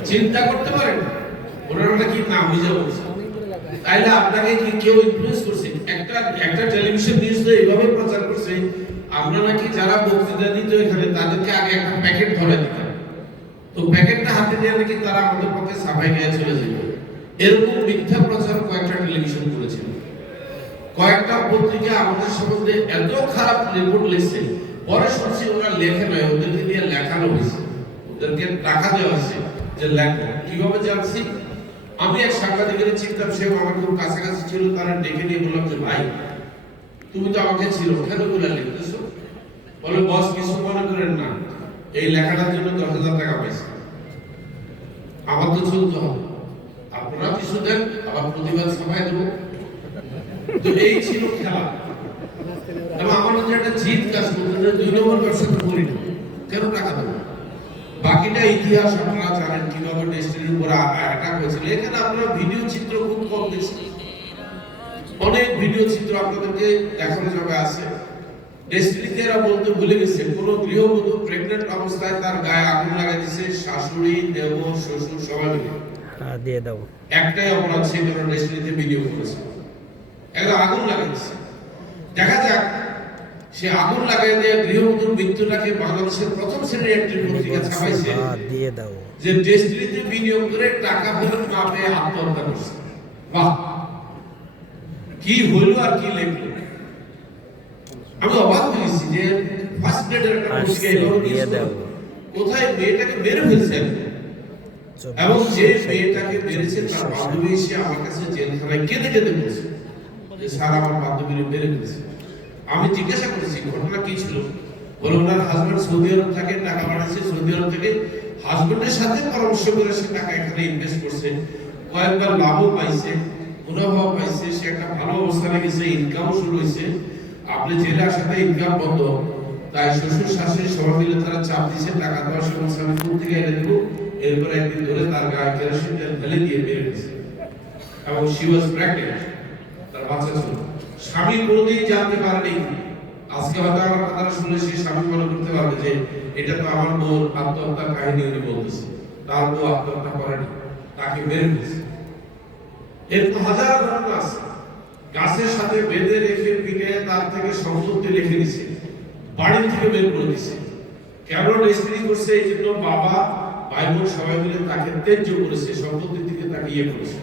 চিন্তা করতে পারেন ওনারা নাকি না বুঝে বলছে। তাইলে আপনাকে কি কেউ ইনফ্লুয়েন্স করছে? একটা টেলিভিশন নিউজ তো এইভাবে প্রচার করছে আমরা নাকি যারা বক্তৃতা দিত এখানে তাদেরকে আগে একটা প্যাকেট ধরে দিতাম, তো প্যাকেটটা হাতে নিয়ে নাকি তারা আমাদের পক্ষে সাফাই গায়ে চলে যেত। এরকম মিথ্যা প্রচার কয়েকটা টেলিভিশন করেছিল। কয়েকটা পত্রিকা আমাদের সম্বন্ধে এত খারাপ রিপোর্ট লিখছে, পরে শুনছি ওরা লেখে নয়, ওদেরকে দিয়ে লেখানো হয়েছে, ওদেরকে টাকা দেওয়া হয়েছে যে লেখো। কিভাবে জানছি? আমি এক সাংবাদিকের চিন্তা, সে আমার খুব কাছাকাছি ছিল, তারা ডেকে নিয়ে বললাম যে ভাই তুমি তো আমাকে ছিল, কেন বলে লিখতেছো? বলে বস কিছু মনে করেন না, এই লেখাটার জন্য 10,000 টাকা পাইছি, আমার তো চলতে হবে, আপনারা কিছু দেন, আবার প্রতিবাদ সভায় দেবো। তো এই ছিল খেলা। এবং আমার মধ্যে একটা জিদ কাজ করতে, 2 নম্বর ব্যবসা তো করি না, কেন টাকা দেবো? বাকিটা ইতিহাস আপনারা জানেন কিভাবে ডেস্টিনির উপর অ্যাটাক হয়েছিল। এখানে আপনারা ভিডিও চিত্র খুব কম দেখছেন, অনেক ভিডিও চিত্র আপনাদেরকে দেখানো যাবে আছে। ডেস্টিনিতে এরা বলতে ভুলে গেছে, কোন গৃহবধূ প্রেগনেন্ট অবস্থায় তার গায়ে আগুন লাগাই দিয়েছে শাশুড়ি, দেওর, শ্বশুর সবাই মিলে। দিয়ে দাও একটাই অপরাধ, সেই জন্য ডেস্টিনিতে ভিডিও করেছে, এরা আগুন লাগাই দিয়েছে। দেখা যাক সে আগুন লাগাই দেয় গৃহবধূর মৃত্যুটাকে বাংলাদেশের প্রথম শ্রেণীর একটি পত্রিকা ছাপাইছে দিয়ে দাও। যে ডেস্টিনিতে বিনিয়োগ করে টাকা ফেরত না পেয়ে আত্মহত্যা করছে। বাহ, কি হইল আর কি লেখলো! আমি অবাক হয়েছি যে ফার্স্ট গ্রেডের একটা পত্রিকা এভাবে দিয়ে দাও। কোথায় মেয়েটাকে মেরে ফেলছে এবং যে মেয়েটাকে মেরেছে তার বান্ধবী এসে আমার কাছে জেলখানায় কেঁদে কেঁদে বলছে যে স্যার আমার বান্ধবীকে মেরে ফেলছে। আমি জিজ্ঞাসা করেছি ঘটনা কি ছিল, বলে ওনার হাজবেন্ড সৌদি আরব থাকে, টাকা পাঠাচ্ছে সৌদি আরব থেকে, হাজবেন্ডের সাথে পরামর্শ করে সে টাকা এখানে ইনভেস্ট করছে, কয়েকবার লাভও পাইছে, মুনাফাও পাইছে, সে একটা ভালো অবস্থানে গেছে, ইনকামও শুরু হয়েছে। আপনি জেলে আসাতে ইনকাম বন্ধ, তাই শ্বশুর শাশুড়ি সবাই মিলে তারা চাপ দিচ্ছে টাকা দেওয়ার সময় স্বামী কোথা থেকে এনে দেবো। এরপরে একদিন ধরে তার গায়ে কেরোসিন তেল ঢেলে দিয়ে মেরে দিয়েছে এবং শি ওয়াজ প্রেগন্যান্ট, তার বাচ্চা ছিল। স্বামী কোনোদিন জানতে পারেনি। আজকে হয়তো আমার কথাটা শুনে সে স্বামী মনে করতে পারবে যে এটা তো আমার বউর আত্মহত্যার কাহিনী উনি বলতেছে। তার বউ আত্মহত্যা করেনি, তাকে মেরে দিয়েছে। এরকম হাজার ঘটনা আছে। গাছের সাথে বেঁধে রেখে পিঠে তার থেকে সম্পত্তি লিখে দিছে, বাড়ি থেকে বের করে দিছে। কেন রেজিস্ট্রি করছে? এই জন্য বাবা ভাই বোন সবাই মিলে তাকে ত্যায্য করেছে, সম্পত্তি থেকে তাকে ইয়ে করেছে।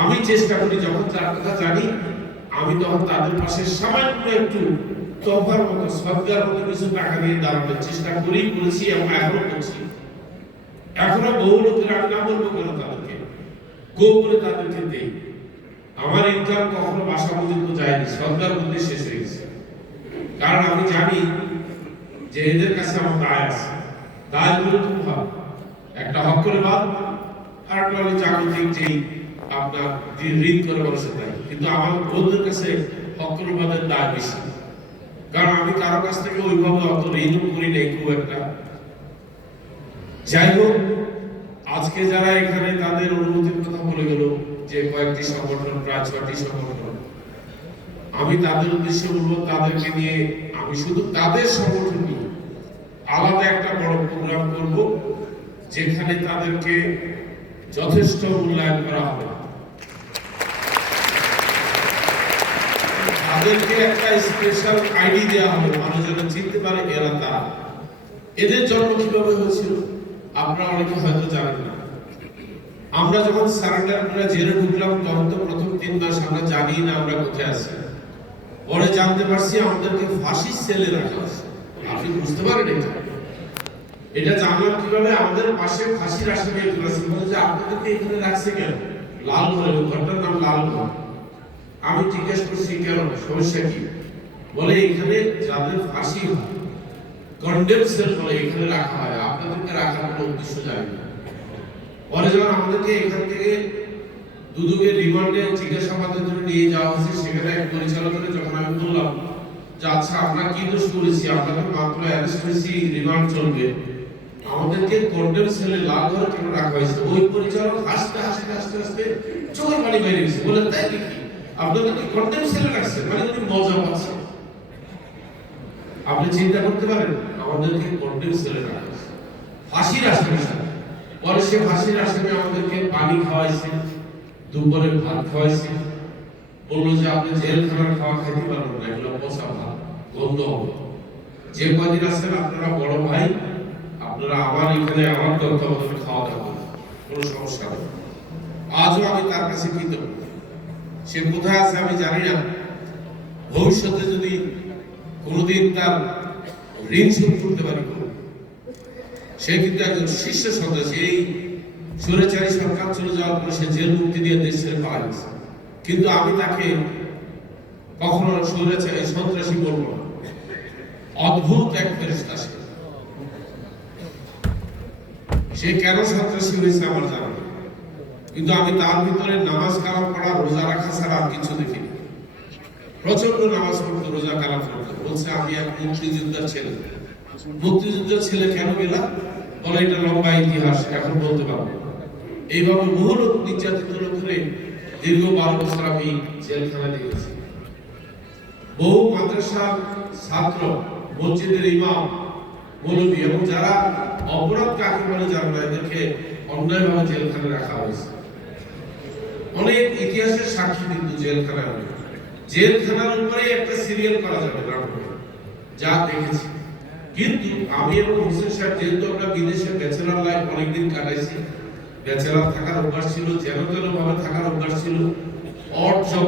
আমি চেষ্টা করি যখন যার কথা জানি আমি তখন তাদের পাশে সামান্য একটু তফার মতো সদকার মতো কিছু টাকা দিয়ে দাঁড়ানোর চেষ্টা করেছি এবং এখনো করছি। এখনো বহু লোকের আমি না বলবো কেন তাদেরকে গো বলে তাদেরকে দেই। আমার ইনকাম কখনো বাসা পর্যন্ত যায়নি, সদকার মধ্যে শেষ হয়ে গেছে। কারণ আমি জানি যে এদের কাছে আমার দায় আছে। দায় গুরুত্বপূর্ণ, একটা হক করে বাদ আর একটা জাগতিক যেই আপনার ঋণ করে মানুষের দায়। কিন্তু আমার বন্ধুদের কাছে হক করে বাদের দায় বেশি, কারণ আমি কারো কাছ থেকে ওইভাবে অত ঋণও করি নাই খুব একটা। যাই হোক, আজকে যারা এখানে তাদের অনুভূতির কথা বলে গেল যে কয়েকটি সংগঠন, প্রায় 6টি সংগঠন, আমি তাদের উদ্দেশ্যে বলবো তাদেরকে নিয়ে আমি শুধু তাদের সংগঠন নিয়ে আলাদা একটা বড় প্রোগ্রাম করব, যেখানে তাদেরকে যথেষ্ট মূল্যায়ন করা হবে। তাদেরকে একটা স্পেশাল আইডি দেওয়া হবে, মানুষ যেন চিনতে পারে এরা তারা। এদের জন্ম কিভাবে হয়েছিল আপনারা অনেকে হয়তো জানেন না। আমরা যখন সারেন্ডার করে জেলে ঢুকলাম তখন তো প্রথম 3 মাস আমরা জানি না আমরা কোথায় আছি। পরে জানতে পারছি আমাদেরকে ফাঁসির সেলে রাখা আছে। আপনি বুঝতে পারেন এটা জানলাম কিভাবে? আমাদের পাশে ফাঁসির আসামি একজন আছে, বলে যে আপনাদেরকে এখানে রাখছে কেন? লালঘরে, ঘরটার নাম লালঘর। আমি জিজ্ঞেস করছি কেন, সমস্যা কি? বলে এখানে যাদের ফাঁসি হয় কন্ডেম সেল বলে এখানে রাখা হয়, আপনাদেরকে রাখার কোনো উদ্দেশ্য যায় না। পরে যখন আমাদেরকে এখান থেকে দুদকের রিমান্ডে জিজ্ঞাসাবাদের জন্য নিয়ে যাওয়া হয়েছে, সেখানে এক পরিচালকের যখন আমি বললাম যে আচ্ছা আমরা কি দোষ করেছি, আমরা তো মাত্র অ্যারেস্ট হয়েছি, রিমান্ড চলবে, আমাদেরকে কন্ডেম সেলে লালঘরে কেন রাখা হয়েছে? ওই পরিচালক হাসতে হাসতে হাসতে হাসতে চোখের পানি বাইরে গেছে, বলে তাই নাকি আপনাদেরকে কন্ডেম সেলে রাখছে, মানে উনি মজা পাচ্ছে। আপনি চিন্তা করতে পারেন আমাদেরকে কন্ডেম সেলে রাখা হয়েছে ফাঁসির আসামি। পরে সে ফাঁসির আসামি আমাদেরকে পানি খাওয়াইছে, দুপুরে ভাত খাওয়াইছে, বললো যে আপনি জেলখানার খাওয়া খেতে পারবেন না, এগুলো পচা ভাত, গন্ধ হবে। যে কদিন আছেন আপনারা বড় ভাই, আপনারা আমার এখানে আমার তত্ত্বাবধানে খাওয়া দাওয়া করবেন, কোনো সমস্যা নেই। আজও আমি তার কাছে কৃতজ্ঞ। সে কোথায় আছে আমি জানি না, ভবিষ্যতে যদি কোনোদিন তার ঋণ শোধ করতে পারি। সে কিন্তু একজন শীর্ষ সন্ত্রাসী। এই স্বৈরাচারী সরকার চলে যাওয়ার পর সে জেল মুক্তি দিয়ে দেশ ছেড়ে পালা গেছে, কিন্তু আমি তাকে কখনো স্বৈরাচারী সন্ত্রাসী বলবো না। অদ্ভুত এক ফেরেশতা সে কেন সন্ত্রাসী হয়েছে আমার জানা নেই, কিন্তু আমি তার ভিতরে নামাজ কালাম পড়া, রোজা রাখা ছাড়া আর কিছু দেখিনি। প্রচন্ড নামাজ পড়তো, রোজা কালাম পড়তো। বলছে আমি এক মুক্তিযোদ্ধার ছেলে। মুক্তিযুদ্ধের ছেলে কেন গেলাম? বলে এটা লম্বা ইতিহাস, এখন বলতে পারবো। এইভাবে বহু লোক নির্যাতিত লোকের দীর্ঘ 12 বছর আমি জেলখানায় দিয়েছি। বহু মাদ্রাসার ছাত্র, মসজিদের ইমাম, মৌলবী এবং যারা অপরাধ কাকে বলে জানে না, এদেরকে অন্যায়ভাবে জেলখানায় রাখা হয়েছে। অনেক ইতিহাসের সাক্ষী কিন্তু জেলখানার উপরে একটা সিরিয়াল করা যাবে না। যা দেখেছি। কিন্তু আমি এবং হোসেন সাহেব যেহেতু আমরা বিদেশে ব্যাচেলার লাইফ অনেকদিন কাটাইছি, ব্যাচেলার থাকার অভ্যাস ছিল, যেন তেন ভাবে থাকার অভ্যাস ছিল, অড জব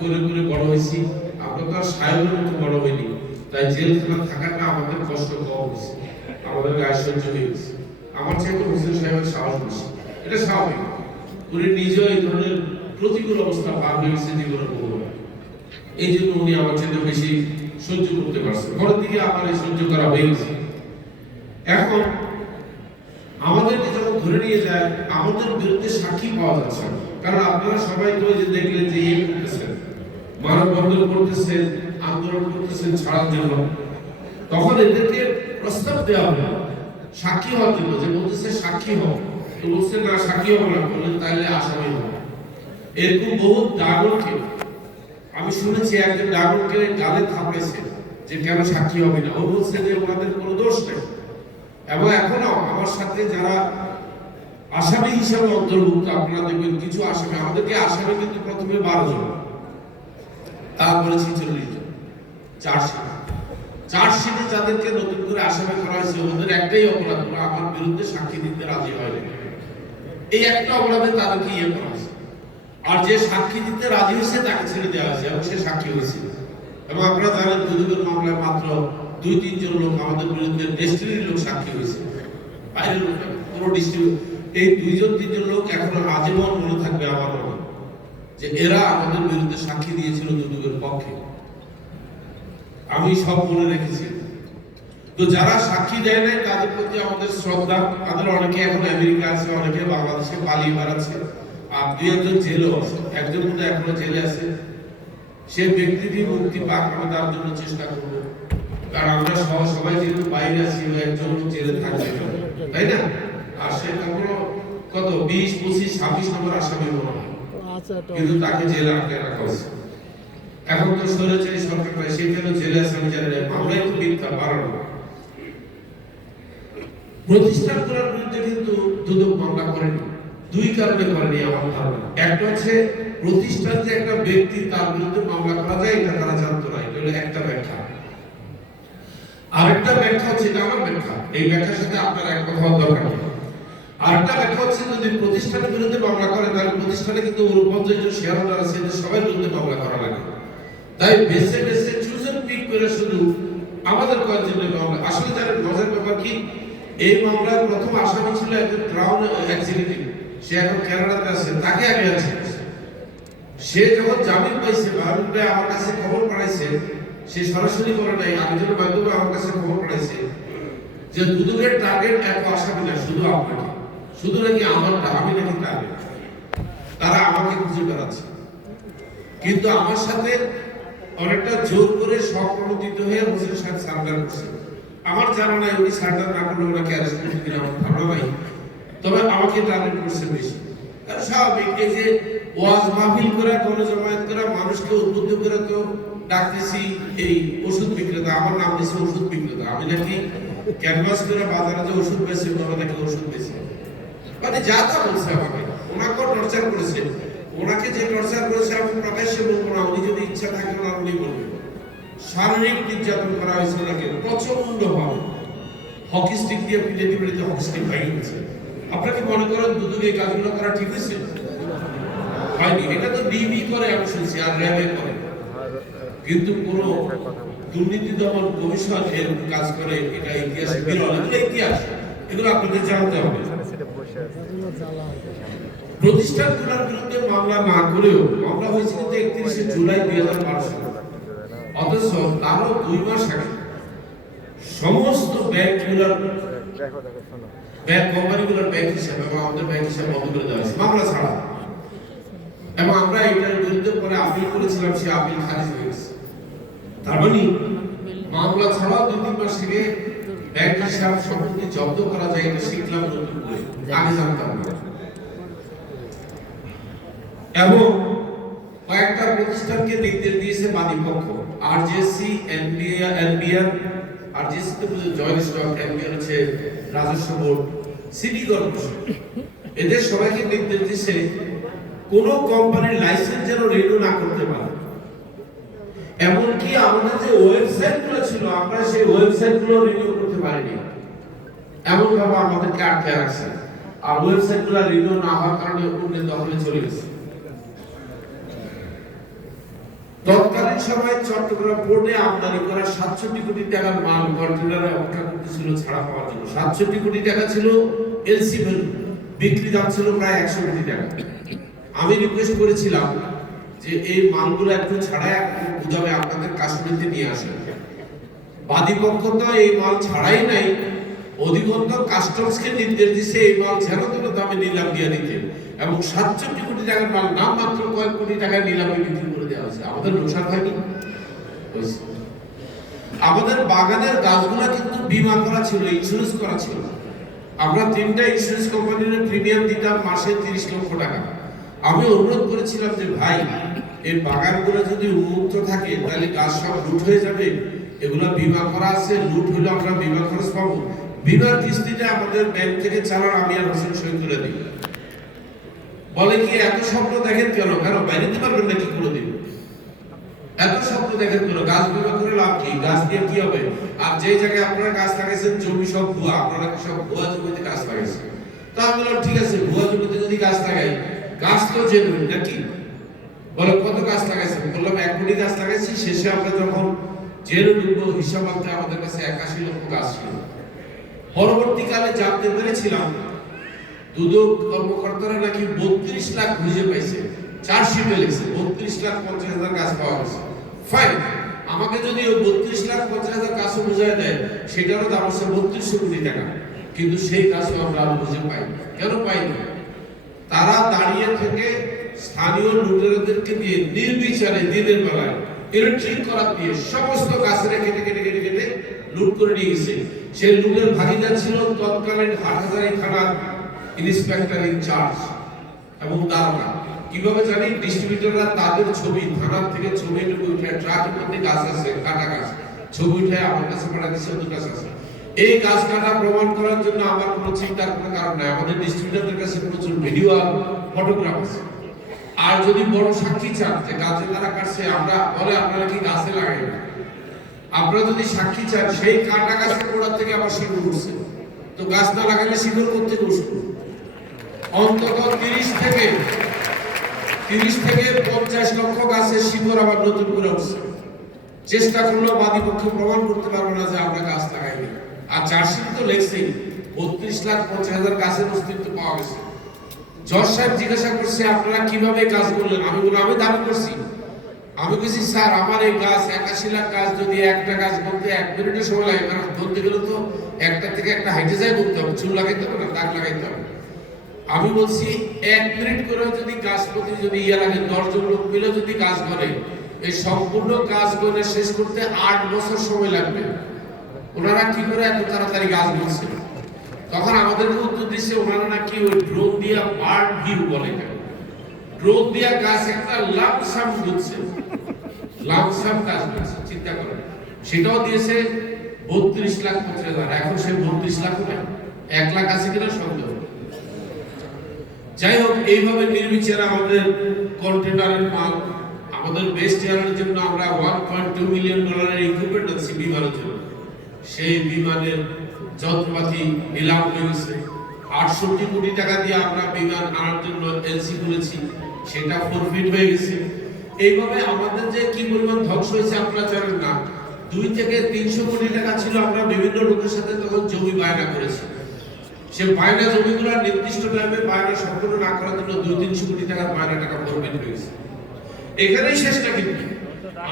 করে করে বড় হয়েছি। আমরা তো আর সাহেবের মতো বড় হইনি, তাই জেলখানা থাকাটা আমাদের কষ্ট কম হয়েছে, আমাদের গায়ে সহ্য হয়ে গেছে। আমার চাইতে হোসেন সাহেবের সাহস বেশি, এটা স্বাভাবিক। উনি নিজেও এই ধরনের প্রতিকূল অবস্থা পার হয়ে গেছে জীবনের বহুবার, এই জন্য উনি আমার চাইতে বেশি সহ্য করতে পারছে। পরের দিকে আমার এই সহ্য করা হয়ে গেছে। এখন আমাদেরকে যখন ধরে নিয়ে যায়, আমাদের বিরুদ্ধে সাক্ষী পাওয়া যাচ্ছে না। কারণ আপনারা সবাই তো যে দেখলেন যে ইয়ে করতেছেন, মানববন্ধন করতেছেন, আন্দোলন করতেছেন ছাড়ার জন্য, তখন এদেরকে প্রস্তাব দেওয়া হলো সাক্ষী হওয়ার জন্য, যে বলতেছে সাক্ষী হও, তো বলছে না সাক্ষী হবো না, বললেন তাহলে আসামি হবো। এরকম বহু ড্রাগনকে আমি শুনেছি, একজন ড্রাগনকে গালে থাপড়েছে যে কেন সাক্ষী হবে না, ও বলছে যে ওনাদের কোনো দোষ নেই। এবং এখনো আমার সাথে যারা আসামি হিসাবে অন্তর্ভুক্ত, আপনারা দেখবেন কিছু আসামি, আমাদেরকে আসামি কিন্তু প্রথমে 12 জন, তারপরে 46 জন চার্জশিটে যাদেরকে নতুন করে আসামি করা হয়েছে, ওদের একটাই অপরাধ, ওরা আমার বিরুদ্ধে সাক্ষী দিতে রাজি হয়নি। এই একটা অপরাধে তাদেরকে ইয়ে করা হয়েছে। আর যে সাক্ষী দিতে রাজি হয়েছে তাকে ছেড়ে দেওয়া হয়েছে, এবং সে সাক্ষী হয়েছে। এবং আপনারা জানেন দুদকের মামলায় মাত্র 2-3 জন লোক আমাদের বিরুদ্ধে, ডেস্টিনির লোক সাক্ষী হয়েছে, বাইরের লোক পুরো ডিস্ট্রিবিউট। এই 2-3 জন লোক এখনো আজীবন মনে থাকবে আমার মনে, যে এরা আমাদের বিরুদ্ধে সাক্ষী দিয়েছিল দুদকের পক্ষে। আমি সব মনে রেখেছি। তো যারা সাক্ষী দেয় নাই তাদের প্রতি আমাদের শ্রদ্ধা। তাদের অনেকে এখন আমেরিকা আছে, অনেকে বাংলাদেশে পালিয়ে বেড়াচ্ছে, আর 2-1 জেলও আছে, একজন মধ্যে এখনো জেলে আছে। সে ব্যক্তিটি মুক্তি পাক, আমি তার জন্য চেষ্টা করব। কারণ আমরা সবাই যেহেতু বাইরে আছি, একজন জেলে থাকবে, তাই না? আর সে কখনো কত 20, 25, 26 নম্বর আসামি মনে হয়, কিন্তু তাকে জেলে আটকে রাখা হয়েছে। এখন তো স্বৈরাচারী সরকার পায়, সে কেন জেলে আছে আমি জানি না। মামলায় তো মিথ্যা বাড়ানো। প্রতিষ্ঠানগুলোর বিরুদ্ধে কিন্তু দুদক মামলা করেনি, 2 কারণে করেনি আমার ধারণা। একটা হচ্ছে প্রতিষ্ঠান যে একটা ব্যক্তি, তার বিরুদ্ধে মামলা করা যায় এটা তারা জানতো না, এটা হলো একটা ব্যাখ্যা। আরেকটা ব্যাখ্যা হচ্ছে, এটা আমার ব্যাখ্যা, এই ব্যাখ্যার সাথে আপনার একমত হওয়ার দরকার নেই। আরেকটা ব্যাখ্যা হচ্ছে, যদি প্রতিষ্ঠানের বিরুদ্ধে মামলা করে তাহলে প্রতিষ্ঠানে কিন্তু 49 জন শেয়ার হোল্ডার আছে, সবাই বিরুদ্ধে মামলা করা লাগে। তাই বেছে বেছে চুজেন পিক করে শুধু আমাদের কয়েকজনের মামলা। আসলে যারা মজার ব্যাপার কি, এই মামলার প্রথম আসামি ছিল একজন ক্রাউন এক্সিকিউটিভ, সে এখন কানাডাতে আছে, তাকে আগে আছে। সে যখন জামিন পাইছে, বারুণে আমার কাছে খবর পাঠাইছে, সে সরাসরি করে নাই, আরেকজনের মাধ্যমে আমার কাছে খবর পাঠাইছে যে দুদকের টার্গেট এক আসামি না, শুধু আপনাকে, শুধু নাকি আমারটা, আমি নাকি টার্গেট, তারা আমাকে খুঁজে বেড়াচ্ছে। কিন্তু আমার সাথে অনেকটা জোর করে স্বপ্রণোদিত হয়ে হোসেন সাহেব সারেন্ডার করছে। আমার জানা নাই উনি সারেন্ডার না করলে ওনাকে অ্যারেস্ট করতে কিনা আমার ধারণা নাই, তবে আমাকে টার্গেট করছে বেশি। কারণ স্বাভাবিক, এই যে ওয়াজ মাহফিল করে, গণজমায়েত করে, মানুষকে উদ্বুদ্ধ করে তো ডাকতেছি এই ওষুধ বিক্রেতা, আমার নাম দিয়েছে ওষুধ বিক্রেতা, আমি নাকি ক্যানভাস করে বাজারে যে ওষুধ বেচি, ওনারা নাকি ওষুধ বেচি, মানে যা তা বলছে আমাকে। ওনাকেও টর্চার করেছে, ওনাকে যে টর্চার করেছে আমি প্রকাশ্যে বলবো না, উনি যদি ইচ্ছা থাকে ওনার উনি বলবেন। শারীরিক নির্যাতন করা হয়েছে ওনাকে প্রচন্ড ভাবে, হকি স্টিক দিয়ে পিলেতে পিলেতে হকি স্টিক ভেঙে গেছে। আপনাকে মনে করেন দুদক এই কাজগুলো করা ঠিক হয়েছে? হয়নি। এটা তো ডিবি করে আমি শুনছি, আর র্যাবে করে, কিন্তু কোন দুর্নীতি দমন কমিশন এর কাজ করে, এটা ইতিহাস বিরল, এগুলো ইতিহাস, এগুলো আপনাদের জানতে হবে। প্রতিষ্ঠানগুলোর বিরুদ্ধে মামলা না করেও মামলা হয়েছে কিন্তু 31শে জুলাই 2012 সালে, অথচ তারও 2 মাস আগে সমস্ত ব্যাংকগুলোর কোম্পানিগুলোর ব্যাংক হিসাব এবং আমাদের ব্যাংক হিসাব বন্ধ করে দেওয়া হয়েছে মামলা ছাড়া। এবং আমরা এটার বিরুদ্ধে পরে আপিল করেছিলাম, সে আপিল খারিজ হয়ে গেছে। তার মানে মামলা ছাড়াও 2-3 মাস থেকে ব্যাংক হিসাব সম্পত্তি জব্দ করা যায়, এটা শিখলাম নতুন করে, আগে জানতাম না। এবং কয়েকটা প্রতিষ্ঠানকে নির্দেশ দিয়েছে বাদীপক্ষ, আরজেসি, এনবিআর, আরজেসি তো জয়েন্ট স্টক, এনবিআর হচ্ছে রাজস্ব বোর্ড, সিটি কর্পোরেশন, এদের সবাইকে নির্দেশ দিয়েছে কোন কোম্পানির লাইসেন্স যেন রিনিউ না করতে পারে। এমনকি আমাদের যে ওয়েবসাইটগুলো ছিল আমরা সেই ওয়েবসাইটগুলো রিনিউ করতে পারিনি, এমন ভাবে আমাদেরকে আটকে রাখছে। আর ওয়েবসাইটগুলো রিনিউ না হওয়ার কারণে অন্যের দখলে চলে গেছে। তৎকালীন সময় চট্টগ্রাম পোর্টে আমদানি করা 67 কোটি টাকার মাল কন্টেনারে অপেক্ষা করতেছিল ছাড়া পাওয়ার জন্য। 67 কোটি টাকা ছিল এলসি ভ্যালু, বিক্রি দাম ছিল প্রায় 100 কোটি টাকা। আমি রিকোয়েস্ট করেছিলাম যে এই মালগুলো একটু ছাড়াই বুঝাবে আপনাদের কাশ্মীরতে নিয়ে আসেন। বাদীপক্ষ তো এই মাল ছাড়াই নাই, অধিকন্ত কাস্টমসকে নির্দেশ দিচ্ছে এই মাল যেন কোনো দামে নিলাম দিয়ে দিতে, এবং 67 কোটি টাকার মাল নাম মাত্র কয়েক কোটি টাকায় নিলামে বিক্রি করে দেওয়া হয়েছে। আমাদের লোকসান হয়নি? আমাদের বাগানের গাছগুলা কিন্তু বীমা করা ছিল, ইন্স্যুরেন্স করা ছিল। আমরা 3টা ইন্স্যুরেন্স কোম্পানির প্রিমিয়াম দিতাম মাসে 30 লক্ষ টাকা। আমি অনুরোধ করেছিলাম যে ভাই এই বাগানগুলো যদি উন্মুক্ত থাকে তাহলে গাছ সব লুট হয়ে যাবে, এগুলা বীমা করা আছে, লুট হলে আমরা বীমা খরচ পাবো, বীমার কিস্তিটা আমাদের ব্যাংক থেকে চালান আমি আর হোসেন সই করে দিই। বলে কি এত স্বপ্ন দেখেন কেন? কেন বাইরে দিতে পারবেন না কি করে দিন? এত স্বপ্ন দেখেন কেন? গাছ বীমা করে লাভ কি? গাছ দিয়ে কি হবে? আর যে জায়গায় আপনারা গাছ লাগাইছেন জমি সব ভুয়া, আপনারা কি সব ভুয়া জমিতে গাছ লাগাইছেন? তো আমি বললাম ঠিক আছে, ভুয়া জমিতে যদি গাছ লাগাই, গাছ তো জেনুইন নাকি? বলে কত গাছ লাগাইছেন? বললাম 1 কোটি গাছ লাগাইছি। শেষে আমরা যখন জেনে ঢুকবো হিসাব আনতে আমাদের কাছে 81 লক্ষ গাছ ছিল। পরবর্তীকালে জানতে পেরেছিলাম দুদক কর্মকর্তারা নাকি 32 লাখ খুঁজে পাইছে, চার্জশিটে লিখছে 32,50,000 গাছ পাওয়া গেছে। ফাইন, আমাকে যদি ওই 32,50,000 গাছ বুঝায় দেয় সেটারও দাম হচ্ছে 3200 কোটি টাকা, কিন্তু সেই গাছও আমরা আর খুঁজে পাই। কেন পাইনি? তারা দাঁড়িয়ে থেকে স্থানীয় লুটেরাদেরকে দিয়ে নির্বিচারে দিনের বেলায় ইলেকট্রিক করার দিয়ে সমস্ত গাছের কেটে কেটে কেটে কেটে লুট করে নিয়ে গেছে। সেই লুটের ভাগিদার ছিল তৎকালীন হাটহাজারী থানার ইন্সপেক্টর ইনচার্জ এবং দারোগা। কিভাবে জানি? ডিস্ট্রিবিউটররা তাদের ছবি থানার থেকে ছবি উঠে ট্রাকের মধ্যে গাছ আছে, কাটা গাছ, ছবি উঠে আমার কাছে পাঠা দিচ্ছে, ওদের কাছে আছে। এই গাছ কাটা প্রমাণ করার জন্য আমার কোনো চিন্তার কোনো কারণ নাই। আমাদের ডিস্ট্রিবিউটরদের কাছে প্রচুর ভিডিও আর ফটোগ্রাফ আছে। আর যদি বড় সাক্ষী চান যে গাছে তারা কাটছে, আমরা বলে আপনারা কি গাছে লাগাই না, আপনারা যদি সাক্ষী চান সেই কাটা গাছের গোড়া থেকে আবার শিকড় উঠছে, তো গাছ না লাগালে শিকড় করতে বসবো। অন্তত 30 থেকে 50 লক্ষ গাছের শিকড় আবার নতুন করে উঠছে। চেষ্টা করলেও বাদীপক্ষে প্রমাণ করতে পারবো না যে আমরা গাছ লাগাইনি। আর চার্জশিট তো লেখছেই 32,50,000 গাছের অস্তিত্ব পাওয়া গেছে। জজ সাহেব জিজ্ঞাসা করছে আপনারা কিভাবে কাজ করলেন? আমি বলি আমি দাবি করছি, আমি বলছি স্যার আমার এই গাছ 81 লাখ গাছ যদি একটা গাছ বলতে 1 মিনিটের সময় লাগে, কারণ বলতে গেলে তো একটা থেকে একটা হাইটে যায় বলতে হবে, চুল লাগাইতে হবে না, দাগ লাগাইতে হবে। আমি বলছি 1 মিনিট করে যদি গাছ প্রতি যদি লাগে 10 জন লোক মিলে যদি কাজ করে, এই সম্পূর্ণ কাজ করে শেষ করতে 8 বছর সময় লাগবে। ওনারা কি করে এত তাড়াতাড়ি গাছ বলছে? তখন আমাদেরকে উত্তর দিচ্ছে ওনারা নাকি ওই ড্রোন দিয়ে বার্ড ভিউ বলে, ড্রোন দিয়ে গাছ একটা লামসাম দিচ্ছে, লামসাম গাছ দিচ্ছে। চিন্তা করেন, সেটাও দিয়েছে 32,50,000। এখন সে 32 লাখ না 1 লাখ আছে কিনা সন্দেহ। যাই হোক, এইভাবে নির্বিচারে আমাদের কন্টেনারের মাল আমাদের বেস্ট এয়ারের জন্য আমরা $1.2 মিলিয়ন ইকুইপমেন্ট আছে বিমানের জন্য। সেই বিমানের যন্ত্রপাতি নিলাম হয়ে গেছে। 68 কোটি টাকা দিয়ে আমরা বিমান আনার জন্য এলসি করেছি, সেটা ফরফিট হয়ে গেছে। এইভাবে আমাদের যে কি পরিমাণ ধ্বংস হয়েছে আপনারা জানেন না। 2 থেকে 300 কোটি টাকা ছিল, আমরা বিভিন্ন লোকের সাথে তখন জমি বায়না করেছি। সে বায়না জমিগুলো নির্দিষ্ট টাইমে বায়না সম্পূর্ণ না করার জন্য 200-300 কোটি টাকার বায়না টাকা ফরফিট হয়ে গেছে। এখানেই শেষটা কিন্তু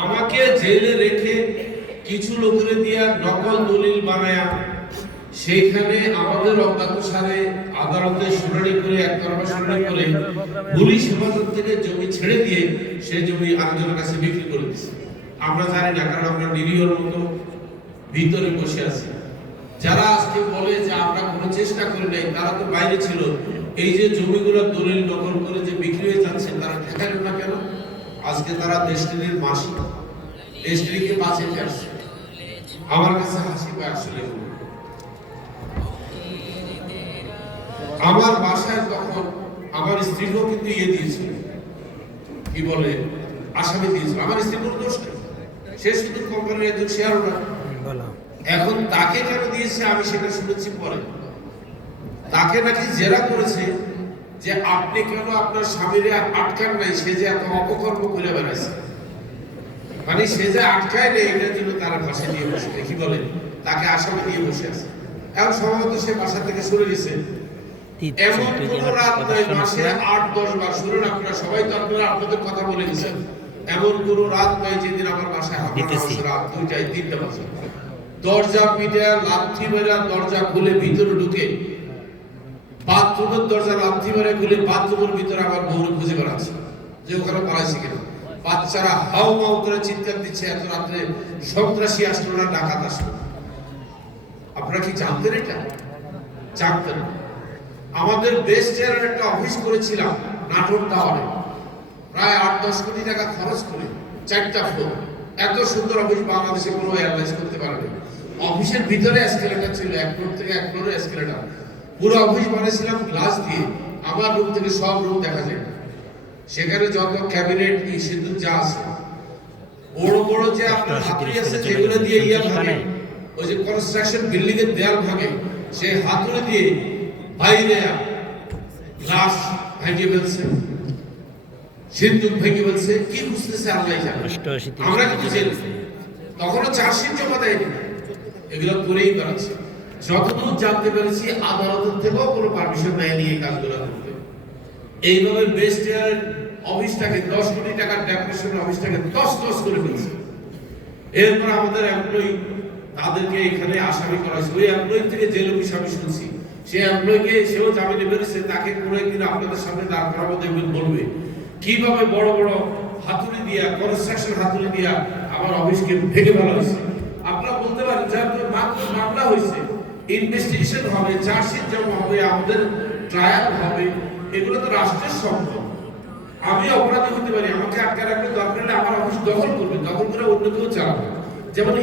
আমাকে জেলে রেখে কিছু লোকের দিয়ে নকল দলিল বানায়া সেইখানে আমাদের অজ্ঞাতসারে আদালতে শুনানি করে একতরফা শুনানি করে পুলিশ হেফাজত থেকে জমি ছেড়ে দিয়ে সেই জমি আরেকজনের কাছে বিক্রি করে দিচ্ছে। আমরা জানি না, কারণ আমরা নিরীহর মতো ভিতরে বসে আছি। যারা আজকে বলে যে আমরা কোনো চেষ্টা করি নাই, তারা তো বাইরে ছিল। এই যে জমিগুলো দলিল নকল করে যে বিক্রি হয়ে যাচ্ছে, তারা ঠেকালো না কেন? আজকে তারা দেশটির মাসি, দেশটিকে বাঁচাতে আসছে। আমার কাছে হাসি পায় আসলে। আমার বাসায় তখন আমার স্ত্রীকেও কিন্তু দিয়েছিল, কি বলে আসামি দিয়েছিল। আমার স্ত্রী কোনো দোষ নেই, সে শুধু কোম্পানির একজন শেয়ার হোল্ডার। বলো। এখন তাকে কেন দিয়েছে আমি সেটা শুনেছি পরে। তাকে নাকি জেরা করেছে যে আপনি কেন আপনার স্বামীরে আটকান নাই, সে যে এত অপকর্ম করে বেড়াইছে, মানে সে যে আটকায় নেই এটার জন্য তার বাসা নিয়ে বসে, কি বলে, তাকে আসামি নিয়ে বসে আছে। এখন সম্ভবত সে বাসা থেকে সরে গেছে। এমন কোন রাত নাই মাসে 8-10 বার, শুনুন আপনারা সবাই তো আপনারা আপনাদের কথা বলে গেছেন, এমন কোন রাত নাই যেদিন আমার বাসায় হামলা হয়েছে রাত 2টা 3টা বাজে। দরজা পিটে লাথি মেরে দরজা খুলে ভিতরে ঢুকে বাথরুমের দরজা লাথি মেরে খুলে বাথরুমের ভিতরে আমার বউরে খুঁজে বেড়াচ্ছে যে ওখানে পালাইছে কিনা। বাচ্চারা হাউ মাউ করে চিৎকার দিচ্ছে, এত রাত্রে সন্ত্রাসী আসলো না, ডাকাত আসলো। আপনারা কি জানতেন এটা? জানতেন? আমাদের বেস্ট এয়ারের একটা অফিস করেছিলাম নাটোর টাওয়ারে, প্রায় 8-10 কোটি টাকা খরচ করে, 4টা ফ্লোর। এত সুন্দর অফিস বাংলাদেশে কোনো এয়ারলাইন্স করতে পারেনি। অফিসের ভিতরে এসকেলেটর ছিল, 1 ফ্লোর থেকে 1 ফ্লোরে এসকেলেটর। পুরো অফিস বানিয়েছিলাম গ্লাস দিয়ে, আমার রুম থেকে সব রুম দেখা যায়। সেখানে যত ক্যাবিনেট সিন্ধুক যা আছে, বড় বড় যে আপনার হাতুড়ি আছে যেগুলো দিয়ে ইয়া ভাঙে, ওই যে কনস্ট্রাকশন বিল্ডিং এর দেয়াল ভাঙে, সেই হাতুড়ি দিয়ে বাইরে গ্লাস ভেঙে ফেলছে, সিন্ধুক ভেঙে ফেলছে। কি বুঝতেছে আল্লাহ জানে, আমরা কিন্তু জানি। তখনও চার্জশিট জমা দেয়নি, এগুলো করেই বেড়াচ্ছে। যতদূর জানতে পেরেছি আদালতের থেকেও কোনো পারমিশন নেয়নি এই কাজগুলো করতে। এইভাবে বেস্ট এয়ারের অফিসটাকে 10 কোটি টাকার ডেকোরেশনের অফিসটাকে তছনছ করে ফেলছে। এরপর আমাদের এমপ্লয়ি তাদেরকে এখানে আসামি করা হয়েছে। ওই এমপ্লয়ি থেকে জেল অফিস আমি শুনছি, সে এমপ্লয়িকে সেও জামিনে বেরিয়েছে, তাকে করে কিনা আপনাদের সামনে দাঁড় করাবো, দেখবেন বলবে কিভাবে বড় বড় হাতুড়ি দিয়া, কনস্ট্রাকশন হাতুড়ি দিয়া আমার অফিসকে ভেঙে ফেলা হয়েছে। আপনারা বলতে পারেন যে আপনার মামলা হয়েছে, ইনভেস্টিগেশন হবে, চার্জশিট জমা হবে, আমাদের ট্রায়াল হবে, এগুলো তো রাষ্ট্রের সম্পদ। আমি অপরাধী হতে পারি, আমাকে আটকে রাখলে দরকার হলে আমার অফিস দখল করবে, দখল করে অন্য কেউ চালাবে। যেমন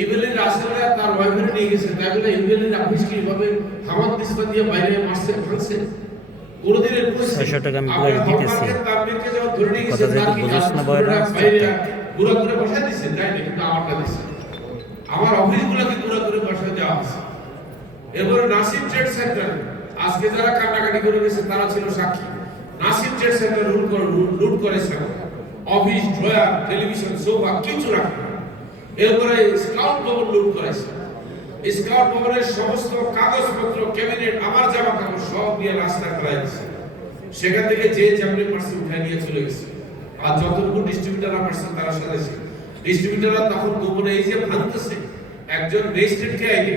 ইমেলি রাসেলরা তার ওয়াইফের নিয়ে গেছে, তাই বলে ইমেলির অফিসকে এইভাবে হামাদ দিস্তা দিয়ে বাইরে মারছে, ভাঙছে। কোনদিন এর 600 টাকা আমি ব্লাড দিতেছি, কথা যেহেতু বুঝছ না বয়রা পুরো করে বসায় দিছে, তাই না? কিন্তু আমারটা দিছে, আমার অফিসগুলোকে পুরো করে বসায় দেওয়া হয়েছে। এরপর নাসিম ট্রেড সেন্টার, আজকে যারা কাটাকাটি করে গেছে তারা ছিল সাক্ষী। নাসিম ট্রেড সেন্টার লুট করেছে, অফিস, ড্রয়ার, টেলিভিশন, সোফা কিছু রাখে। এরপরে স্কাউট ভবন লুট করেছে, স্কাউট ভবনের সমস্ত কাগজপত্র, ক্যাবিনেট, আমার জামা কাপড় সব দিয়ে রাস্তা ফেলাই দিয়েছে। সেখান থেকে যে যেমনি পার্সেল উঠায় নিয়ে চলে গেছে। আর যতটুকু ডিস্ট্রিবিউটাররা পার্সেল তারা সাজাইছে, ডিস্ট্রিবিউটাররা তখন গোপনে এই যে ভাঙতেছে, একজন রেজিস্ট্রেটকে আইনে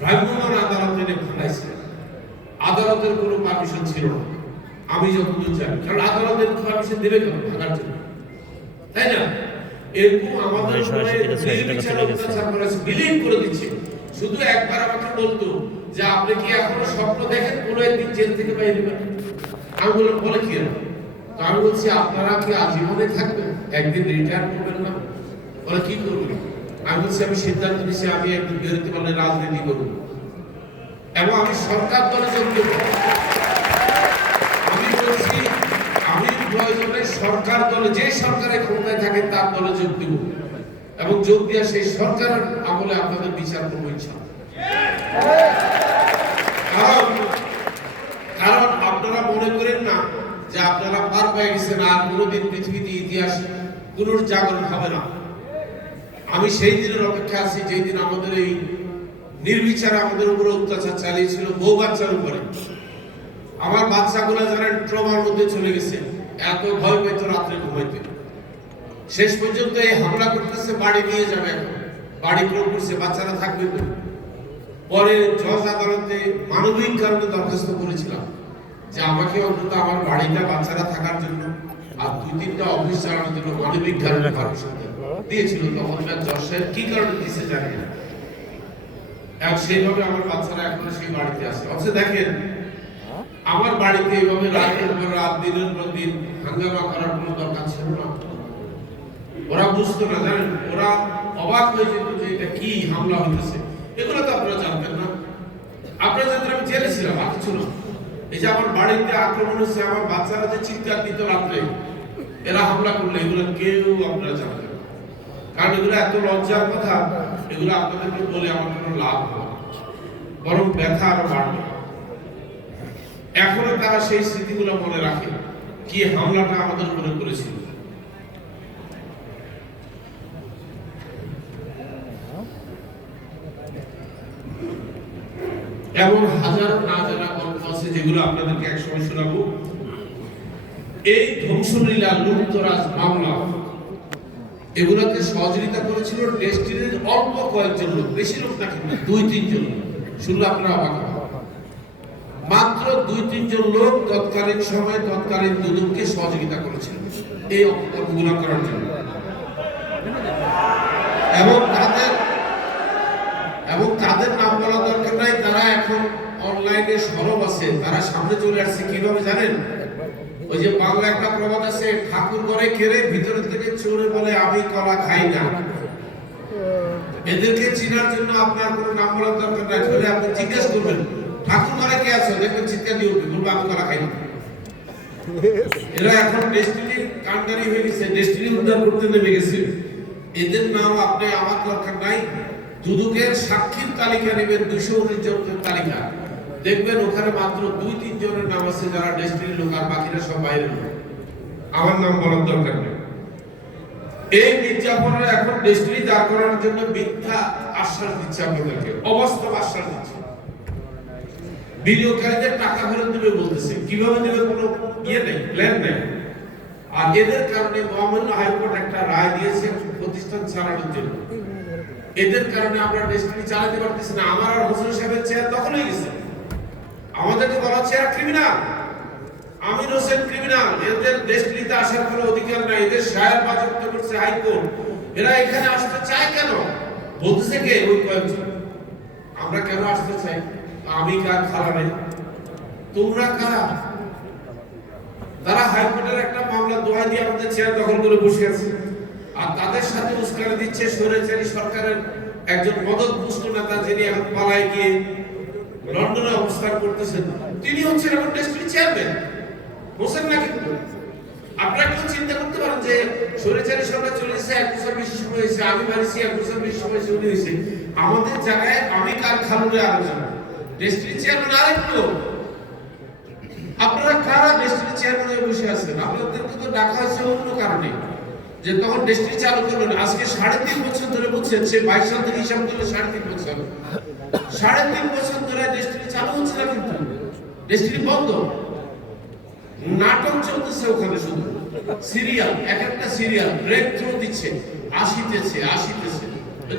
ভ্রাম্যমাণ আদালতে এনে ভাঙাইছে। আদালতের কোনো পারমিশন ছিল না আমি যতদূর জানি, কারণ আদালতের পারমিশন দেবে কেন ভাঙার জন্য, তাই না? এরকম আমাদের বিলীন করে দিচ্ছে। শুধু একবার আমাকে বলতো যে আপনি কি এখনো স্বপ্ন দেখেন কোনো একদিন জেল থেকে বাইরে বেরোবেন? আমি বললাম বলে কি? তো আমি বলছি আপনারা কি আজীবনে থাকবেন, একদিন রিটায়ার করবেন না? বলে কি করবেন? আমি বলছি আমি সিদ্ধান্ত নিচ্ছি আমি একদিন বেরোতে পারলে রাজনীতি করব, এবং আমি সরকার দলে যোগ দেব। আমি বলছি আমি প্রয়োজনে সরকার দলে, যে সরকারের ক্ষমতায় থাকে তার দলে যোগ দিব, এবং যোগ দিয়ে সেই সরকারের আমলে আপনাদের বিচার করবো ইনশাআল্লাহ। কারণ আপনারা মনে করেন না যে আপনারা পার পেয়ে গেছেন, আর কোনোদিন পৃথিবীতে ইতিহাস পুনর্জাগরণ হবে না। আমি সেই দিনের অপেক্ষা আছি যেই দিন আমাদের এই নির্বিচারে আমাদের উপরে অত্যাচার চালিয়েছিল, বউ বাচ্চার উপরে। আমার বাচ্চাগুলো যারা ট্রমার মধ্যে চলে গেছে, এত ভয় পেত রাত্রে ঘুমাইতে। শেষ পর্যন্ত এই হামলা করতেছে, বাড়ি নিয়ে যাবে, এখন বাড়ি ক্রম করছে, বাচ্চারা থাকবে তো। পরে জজ আদালতে মানবিক কারণে দরখাস্ত করেছিলাম যে আমাকে অন্তত আমার বাড়িটা বাচ্চারা থাকার জন্য আর 2-3টা অফিস চালানোর জন্য মানবিক কারণে পারমিশন দিয়েছিল। তখন জজ সাহেব কি কারণে দিয়েছে জানি না, এবং সেইভাবে আমার বাচ্চারা এখনো সেই বাড়িতে আছে। অবশ্য দেখেন আমার বাড়িতে এইভাবে রাতের পর রাত, দিনের পর দিন হাঙ্গামা করার কোনো দরকার ছিল না। ওরা বুঝতো না, জানেন, ওরা অবাক হয়ে যেত যে এটা কি হামলা হইতেছে। এগুলো তো আপনারা জানতেন না, আপনারা জানতেন আমি জেলে ছিলাম, আর কিছু না। এই যে আমার বাড়িতে আক্রমণ হচ্ছে, আমার বাচ্চারা যে চিৎকার দিত রাত্রে, এরা হামলা করলে, এগুলো কেউ আপনারা জানতেন না। কারণ এগুলো এত লজ্জার কথা, এগুলো আপনাদেরকে বলে আমার কোনো লাভ হবে না, বরং ব্যথা আরো বাড়বে। এখনো তারা সেই স্মৃতিগুলো মনে রাখে, কি হামলাটা আমাদের উপরে করেছিল। এমন হাজার না জানা গল্প আছে যেগুলো আপনাদেরকে একসময় শোনাবো। এই ধ্বংসলীলা, লুপ্তরাজ মামলা, এগুলোকে সহযোগিতা করেছিল ডেস্টিনির অল্প কয়েকজন লোক, বেশি লোক না, কিন্তু 2-3 জন। শুনলে আপনারা অবাক হবেন, মাত্র 2-3 জন লোক তৎকালীন সময় তৎকালীন দুদককে সহযোগিতা করেছিল এই অপকর্মগুলো করার জন্য। এবং তাদের নাম বলা দরকার নাই, তারা এখন অনলাইনে সরব আছে, তারা সামনে চলে আসছে। কিভাবে জানেন? ওই যে বাংলা একটা প্রবাদ আছে, ঠাকুর ঘরে কেড়ে ভিতরে থেকে চোরে বলে আমি কলা খাই না। এদেরকে চিনার জন্য আপনার কোনো নাম বলার দরকার নাই, তাহলে আপনি জিজ্ঞেস করবেন ঠাকুর ঘরে কে আছো, দেখবেন চিৎকার দিয়ে উঠবে, বলবো আমি কলা খাই না। এরা এখন ডেস্টিনির কান্ডারি হয়ে গেছে, ডেস্টিনি উদ্ধার করতে নেমে গেছে। এদের নাম আপনি আমার দরকার নাই। দুদকের সাক্ষীর তালিকা নেবেন, 219 জনের তালিকা, দেখবেন ওখানে মাত্র 2-3 জনের নাম আছে যারা ডেস্টিনির লোক, আর বাকিরা সব বাইরের লোক। আমার নাম বলার দরকার নেই। এই মির্জাফররা এখন ডেস্টিনি দাঁড় করানোর জন্য মিথ্যা আশ্বাস দিচ্ছে আপনাদেরকে, অবাস্তব আশ্বাস দিচ্ছে। বিনিয়োগকারীদের টাকা ফেরত দেবে বলতেছে, কিভাবে দেবে কোনো ইয়ে নেই, প্ল্যান নেই। আর এদের কারণে মহামান্য হাইকোর্ট একটা রায় দিয়েছে প্রতিষ্ঠান চালানোর জন্য। এদের কারণে আমরা ডেস্টিনি চালাতে পারতেছি না। আমার আর হোসেন সাহেবের চেয়ার দখল হয়ে গেছে। আমাদেরকে বলা হচ্ছে এরা ক্রিমিনাল, আমির হোসেন ক্রিমিনাল, এদের ডেস্টিনিতে আসার কোনো অধিকার নাই, এদের শায়ের বাজেয়াপ্ত করছে হাইকোর্ট। এরা এখানে আসতে চায় কেন? বলতেছে কে? ওই কয়েকজন। আমরা কেন আসতে চাই? আমি কার খালা নাই, তোমরা কারা? তারা হাইকোর্টের একটা মামলা দোহাই দিয়ে আমাদের চেয়ার দখল করে বসে আছে, আর তাদের সাথে উস্কানি দিচ্ছে স্বৈরাচারী সরকারের একজন মদতপুষ্ট নেতা, যিনি এখন পালায় গিয়ে লন্ডনে অবস্থান করতেছেন। তিনি হচ্ছেন এখন ডেস্টিনি চেয়ারম্যান, হোসেন না। কিন্তু আপনারা কেউ চিন্তা করতে পারেন যে স্বৈরাচারী সরকার চলে এসেছে, 1 বছর বেশি সময় হয়েছে, আমি মারিছি 1 বছর বেশি সময় উনি হয়েছে, আমাদের জায়গায় আমি কার খালুরে আলোচনা, ডেস্টিনি চেয়ারম্যান আরেক লোক। আপনারা কারা ডেস্টিনি চেয়ারম্যান হয়ে বসে আছেন? আপনাদেরকে তো ডাকা হয়েছে অন্য কারণে, যে তখন ডেস্টিনি চালু করবেন। আজকে 3.5 বছর ধরে বুঝছেন, সে 22 সাল থেকে হিসাব করলে 3.5 বছর, 3.5 বছর ধরে ডেস্টিনি চালু হচ্ছে না, কিন্তু ডেস্টিনি বন্ধ। নাটক চলতেছে ওখানে, শুধু সিরিয়াল, এক একটা সিরিয়াল ব্রেক থ্রু দিচ্ছে, আসিতেছে।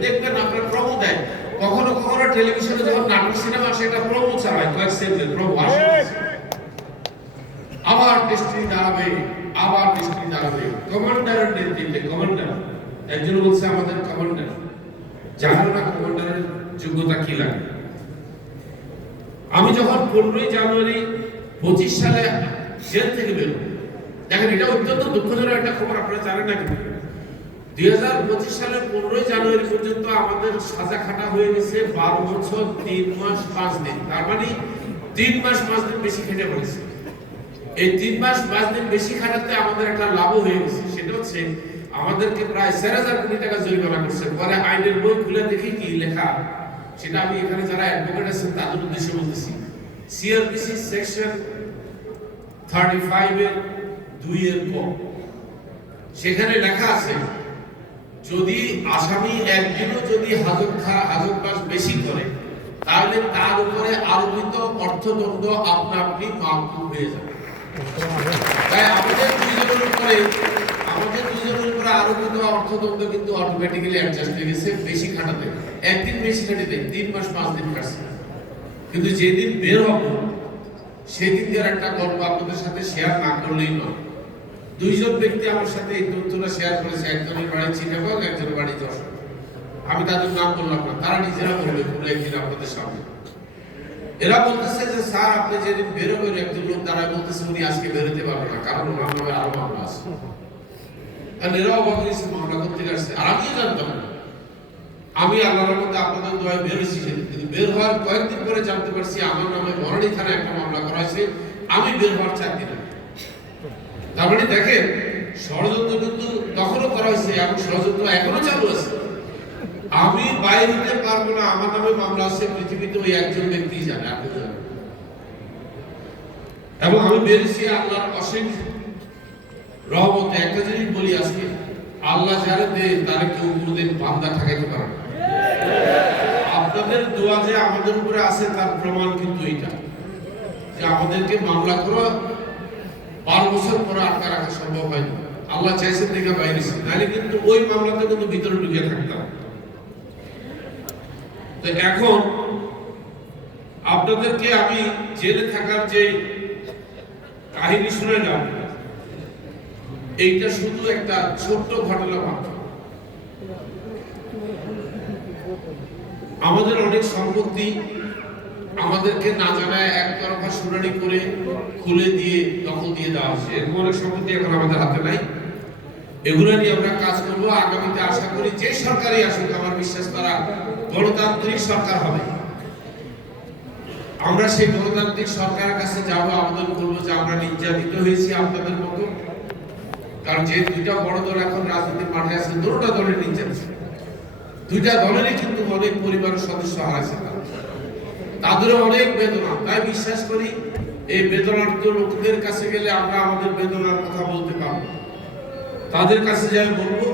দেখবেন আপনার প্রমো দেয়, কখনো কখনো টেলিভিশনে যখন নাটক সিনেমা আসে, এটা প্রমো চালায়, কয়েক সেকেন্ডের প্রমো আসে। আবার ডেস্টিনি দাঁড়াবে, কমান্ডারের নেতৃত্বে। কমান্ডার একজন বলছে আমাদের কমান্ডার, জানো না কমান্ডারের যোগ্যতা কি লাগে? আমি যখন 15ই জানুয়ারি 25 সালে জেল থেকে বের হই, দেখেন এটা অত্যন্ত দুঃখজনক একটা খবর, আপনারা জানেন না, কিন্তু 2025 সালের 15ই জানুয়ারি পর্যন্ত আমাদের সাজা খাটা হয়ে গেছে 12 বছর 3 মাস 5 দিন। তার মানে 3 মাস 5 দিন বেশি খেটে পড়েছে। এই 3 মাস 5 দিন বেশি খাটাতে আমাদের একটা লাভ হয়ে গেছে, সেটা হচ্ছে আমাদেরকে প্রায় 4,000 কোটি টাকা জরিমানা করছে। পরে আইনের বই খুলে দেখি কি লেখা, সেটা আমি এখানে যারা অ্যাডভোকেট আছেন তাদের উদ্দেশ্যে বলতেছি। সিআরপিসি সেকশন 35 এর 2 এর ক, সেখানে লেখা আছে যদি আসামি একদিনও যদি হাজতবাস বেশি করে, তাহলে তার উপরে আরোপিত অর্থদণ্ড আপনি মাফুক হয়ে যাবে। তাই আমাদের দুইজনের উপরে আরোপিত অর্থদণ্ড কিন্তু অটোমেটিক্যালি অ্যাডজাস্ট হয়ে গেছে বেশি খাটাতে। একদিন বেশি খাটিতে 3 মাস 5 দিন কাটছে। কিন্তু যেদিন বের হব সেদিনকার একটা গল্প আপনাদের সাথে শেয়ার না করলেই নয়। 2 জন ব্যক্তি আমার সাথে এই তথ্যটা শেয়ার করেছে, একজনের বাড়ি চিটাগং, একজনের বাড়ি যশোর। আমি তাদের নাম বললাম না, তারা নিজেরা বলবে পুরো একদিন আপনাদের সামনে। এরা বলতেছে যে স্যার আপনি যেদিন বেরোবেন, একজন লোক তারা বলতেছে উনি আজকে বেরোতে পারবে না, কারণ ওনার নামে আরো মামলা আছে। আর এরাও অবাক হয়েছে, মামলা করতে আসছে, আর আমিও জানতাম না। আমি আল্লাহর মধ্যে আপনাদের দোয়ায় বেরোছি সেদিন, কিন্তু বের হওয়ার কয়েকদিন পরে জানতে পারছি আমার নামে বরানী থানায় একটা মামলা করা হয়েছে, আমি বের হওয়ার 4 দিন আগে। তার মানে দেখেন ষড়যন্ত্র কিন্তু তখনও করা হয়েছে এবং ষড়যন্ত্র এখনো চালু আছে। আমি বাইরে দিতে পারবো না, আমার নামে মামলা আছে, পৃথিবীতে ওই একজন ব্যক্তি জানে, আপনি জানেন। এবং আমি বেরিয়েছি আল্লাহর অসীম রহমতে। একটা জিনিস বলি আজকে, আল্লাহ যারে দেয় তারে কেউ কোনোদিন বান্দা ঠকাইতে পারে না। আপনাদের দোয়া যে আমাদের উপরে আছে তার প্রমাণ কিন্তু এটা, যে আমাদেরকে মামলা করা 12 বছর পরে আটকা রাখা সম্ভব হয়নি। আল্লাহ চাইছেন দেখে বাইরেছি, নাহলে কিন্তু ওই মামলাতে কিন্তু ভিতরে ঢুকে থাকতাম। তো এখন আপনাদেরকে আমি জেলে থাকার যে কাহিনী শুনাইলাম, এইটা শুধু একটা ছোট্ট ঘটনা মাত্র। আমাদের অনেক সম্পত্তি আমাদেরকে না জানায় একতরফা শুনানি করে খুলে দিয়ে দখল দিয়ে দেওয়া হয়েছে। এরকম অনেক সম্পত্তি এখন আমাদের হাতে নাই। এগুলো নিয়ে আমরা কাজ করবো। আগামীতে আশা করি যে সরকারই আসুক, আমার বিশ্বাস তারা গণতান্ত্রিক সরকার হবে। আমরা সেই গণতান্ত্রিক সরকারের কাছে যাব, আবেদন করবো যে আমরা নির্যাতিত হয়েছি আপনাদের মতো। কারণ যে দুইটা বড় দল এখন রাজনীতির মাঠে আছে, দুটোটা দলের নির্যাতিত, দুইটা দলেরই কিন্তু অনেক পরিবারের সদস্য হারাইছে, তাদেরও অনেক বেদনা। তাই বিশ্বাস করি এই বেদনার্থ লোকদের কাছে গেলে আমরা আমাদের বেদনার কথা বলতে পারবো। তাদের কাছে যাই বলবো,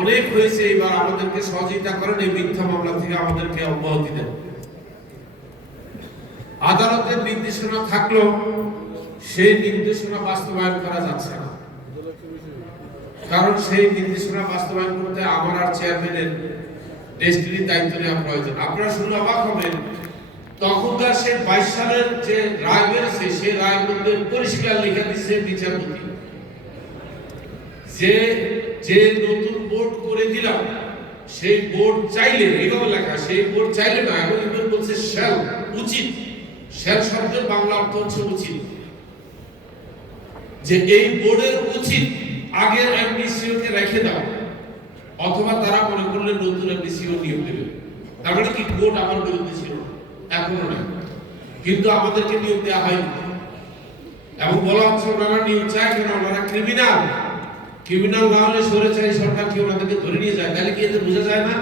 অনেক হয়েছে, এবার আমাদেরকে সহযোগিতা করেন, এই মিথ্যা মামলা থেকে আমাদেরকে অব্যাহতি দেন। আদালতের নির্দেশনা থাকলেও সেই নির্দেশনা বাস্তবায়ন করা যাচ্ছে না, কারণ সেই নির্দেশনা বাস্তবায়ন করতে আমার আর চেয়ারম্যানের ডেস্টিনির দায়িত্ব নেওয়া প্রয়োজন। আপনারা শুনে অবাক হবেন, তখনকার সেই 22 সালের যে রায় বেরিয়েছে, সেই রায়ের মধ্যে পরিষ্কার লেখা দিচ্ছে বিচারপতি যে নতুন বোর্ড করে দিলাম, সেই বোর্ড চাইলে, এইভাবে লেখা, সেই বোর্ড চাইলে না, এখন ইমেল বলছে শ্যাল, উচিত। শ্যাল শব্দের বাংলা অর্থ হচ্ছে উচিত, যে এই বোর্ডের উচিত আগের এমডিসিও কে রেখে দাও, অথবা তারা মনে করলে নতুন এমডিসিও নিয়োগ দেবে। তার মানে কি বোর্ড আমার বিরুদ্ধে ছিল, এখনো নাই, কিন্তু আমাদেরকে নিয়োগ দেওয়া হয়নি। এবং বলা হচ্ছে ওনারা নিয়োগ চায় কেন, ওনারা ক্রিমিনাল। ক্রিমিনাল না হলে স্বৈরাচারী সরকার কি ওনাদেরকে ধরে নিয়ে যায়? তাহলে কি এতে বোঝা যায় না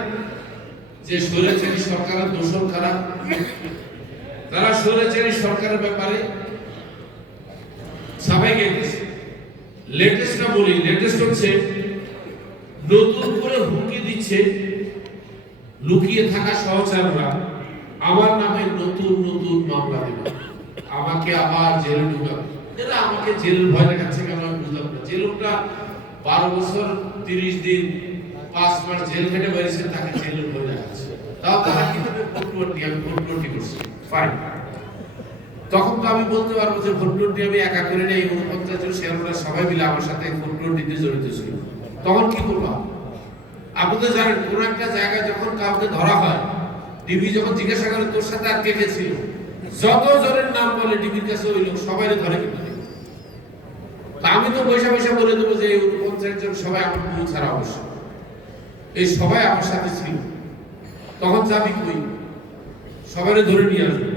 যে স্বৈরাচারী সরকারের দোষর কারা? তারা স্বৈরাচারী সরকারের ব্যাপারে সবাই গেছে। লেটেস্ট না বলি, লেটেস্ট হচ্ছে নতুন করে হুমকি দিচ্ছে লুকিয়ে থাকা সহচাররা, আমার নামে নতুন নতুন মামলা দেবে, আমাকে আবার জেলে ঢুকাবে। এরা আমাকে জেলের ভয় দেখাচ্ছে কেন আমি বুঝলাম না। যে লোকটা 12 বছর 30 দিন 5 মাস জেল খেটে বেরিয়েছে, তাকে জেলের ভয় দেখাচ্ছে। তাও তারা কিভাবে ভোটটি আমি ভোটটি করছি, ফাইন। তখন তো আমি বলতে পারবো যে ভোটটি আমি একা করে নেই, 49 জন শেয়ারহোল্ডার সবাই মিলে আমার সাথে ভোটটিতে জড়িত ছিল। তখন কি করবো? আপনি তো জানেন, কোন একটা জায়গায় যখন কাউকে ধরা হয়, ডিবি যখন জিজ্ঞাসা করে তোর সাথে আর কে কে ছিল, যত জনের নাম বলে ডিবির কাছে ওই লোক সবাই ধরে কিন্তু। আমি তো পয়সা পয়সা বলে দেবো যে 49 জন সবাই আমার বউ ছাড়া অবশ্য, এই সবাই আমার সাথে ছিল। তখন যাবি কই? সবাই ধরে নিয়ে আসবে।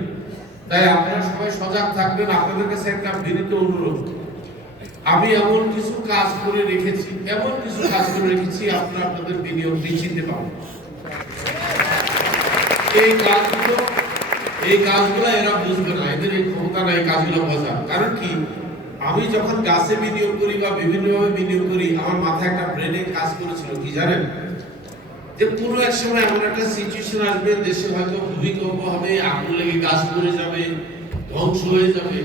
তাই আপনারা সবাই সজাগ থাকবেন। আপনাদের কাছে একটা বিনীত অনুরোধ, আমি এমন কিছু কাজ করে রেখেছি, আপনারা আপনাদের বিনিয়োগ নিশ্চিন্তে পাবেন। এই কাজগুলো এরা বুঝবে না, এদের এই ক্ষমতা নাই কাজগুলো বোঝার। কারণ কি, আমি যখন গাছে বিনিয়োগ করি বা বিভিন্নভাবে বিনিয়োগ করি, আমার মাথায় একটা ব্রেনে কাজ করেছিল কি জানেন, যে কোনো এক সময় এমন একটা সিচুয়েশন আসবে, দেশে হয়তো ভূমিকম্প হবে, আগুন লেগে গাছ পড়ে যাবে, ধ্বংস হয়ে যাবে,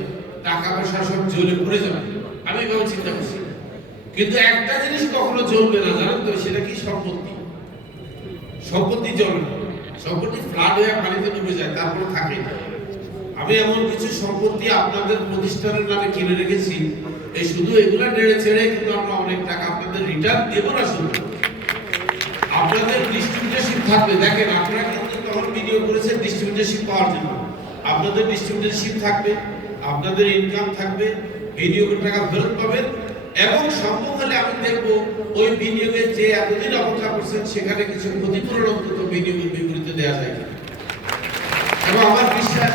টাকা পয়সা সব জ্বলে পড়ে যাবে। আমি এভাবে চিন্তা করছি, কিন্তু একটা জিনিস কখনো জ্বলবে না, জানেন তো? সেটা কি? সম্পত্তি জ্বলবে। সম্পত্তি ফ্লাড হয়ে পানিতে ডুবে যায়, তারপরে থাকে। আমি এমন কিছু সম্পত্তি আপনাদের প্রতিষ্ঠানের নামে কিনে রেখেছি, এই শুধু এগুলা নেড়ে ছেড়ে কিন্তু আমরা অনেক টাকা আপনাদের রিটার্ন দেব না। শুধু আপনাদের ডিস্ট্রিবিউটরশিপ থাকবে। দেখেন, আপনারা কিন্তু তখন বিনিয়োগ করেছেন ডিস্ট্রিবিউটরশিপ পাওয়ার জন্য। আপনাদের ডিস্ট্রিবিউটরশিপ থাকবে, আপনাদের ইনকাম থাকবে, বিনিয়োগের টাকা ফেরত পাবেন। এবং সম্ভব হলে আমি দেখবো ওই বিনিয়োগের যে এতদিন অপেক্ষা করছেন, সেখানে কিছু ক্ষতিপূরণ অন্তত বিনিয়োগের বিপরীতে দেওয়া যায়। এবং আমার বিশ্বাস,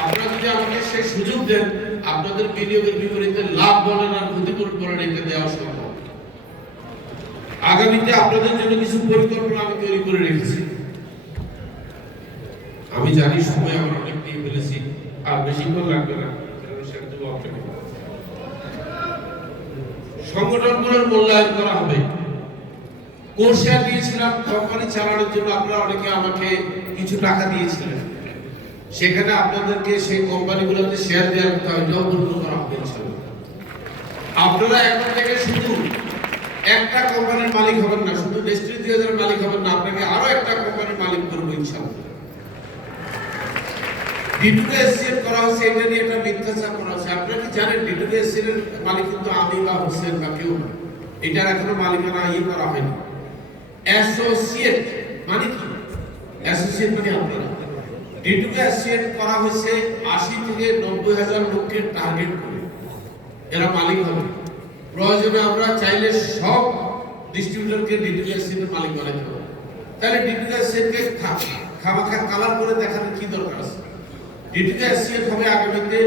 আপনারা যদি আমাকে সেই সুযোগ দেন, আপনাদের বিনিয়োগের বিপরীতে লাভ বলেন আর ক্ষতিপূরণ বলেন, এটা দেওয়া সম্ভব। আগামীতে আপনাদের জন্য কিছু পরিকল্পনা আমি তৈরি করে রেখেছি। আমি জানি সময় আমার অনেক নিয়ে ফেলেছি, আর বেশিক্ষণ লাগবে না। সংগঠনগুলোর মূল্যায়ন করা হবে। কোর্সের দিয়েছিলাম কোম্পানি চালানোর জন্য, আপনারা অনেকে আমাকে কিছু টাকা দিয়েছিলেন, সেখানে আপনাদেরকে সেই কোম্পানিগুলোতে শেয়ার দেওয়ার কথা ওইটাও পূর্ণ করা হবে ইনশাআল্লাহ। আপনারা এখন থেকে শুধু একটা কোম্পানির মালিক হবেন না, শুধু ডেস্টিনি 2000 মালিক হবেন না, আপনাকে আরো একটা কোম্পানির মালিক করবো ইনশাআল্লাহ। ডিটুকে এসসিএল করা হয়েছে, এটা নিয়ে একটা মিথ্যাচার করা হয়েছে। আপনারা কি জানেন ডিটুকে এসসিএল এর মালিক কিন্তু আমি বা হোসেন বা কেউ না, এটার এখনো মালিকানা করা হয়নি। অ্যাসোসিয়েট মানে কি? অ্যাসোসিয়েট মানে আপনারা। ডিটুকে অ্যাসোসিয়েট করা হয়েছে 80 থেকে 90,000 লোককে টার্গেট করে, এরা মালিক হবে। প্রয়োজনে আমরা চাইলে সব ডিস্ট্রিবিউটরকে ডিটুকে অ্যাসোসিয়েট এর মালিক বানাতে পারবো। তাহলে ডিটুকে অ্যাসোসিয়েটকে খামাখা কালার করে দেখানোর কি দরকার আছে? ডিটুকে অ্যাসোসিয়েট হবে আগামীতে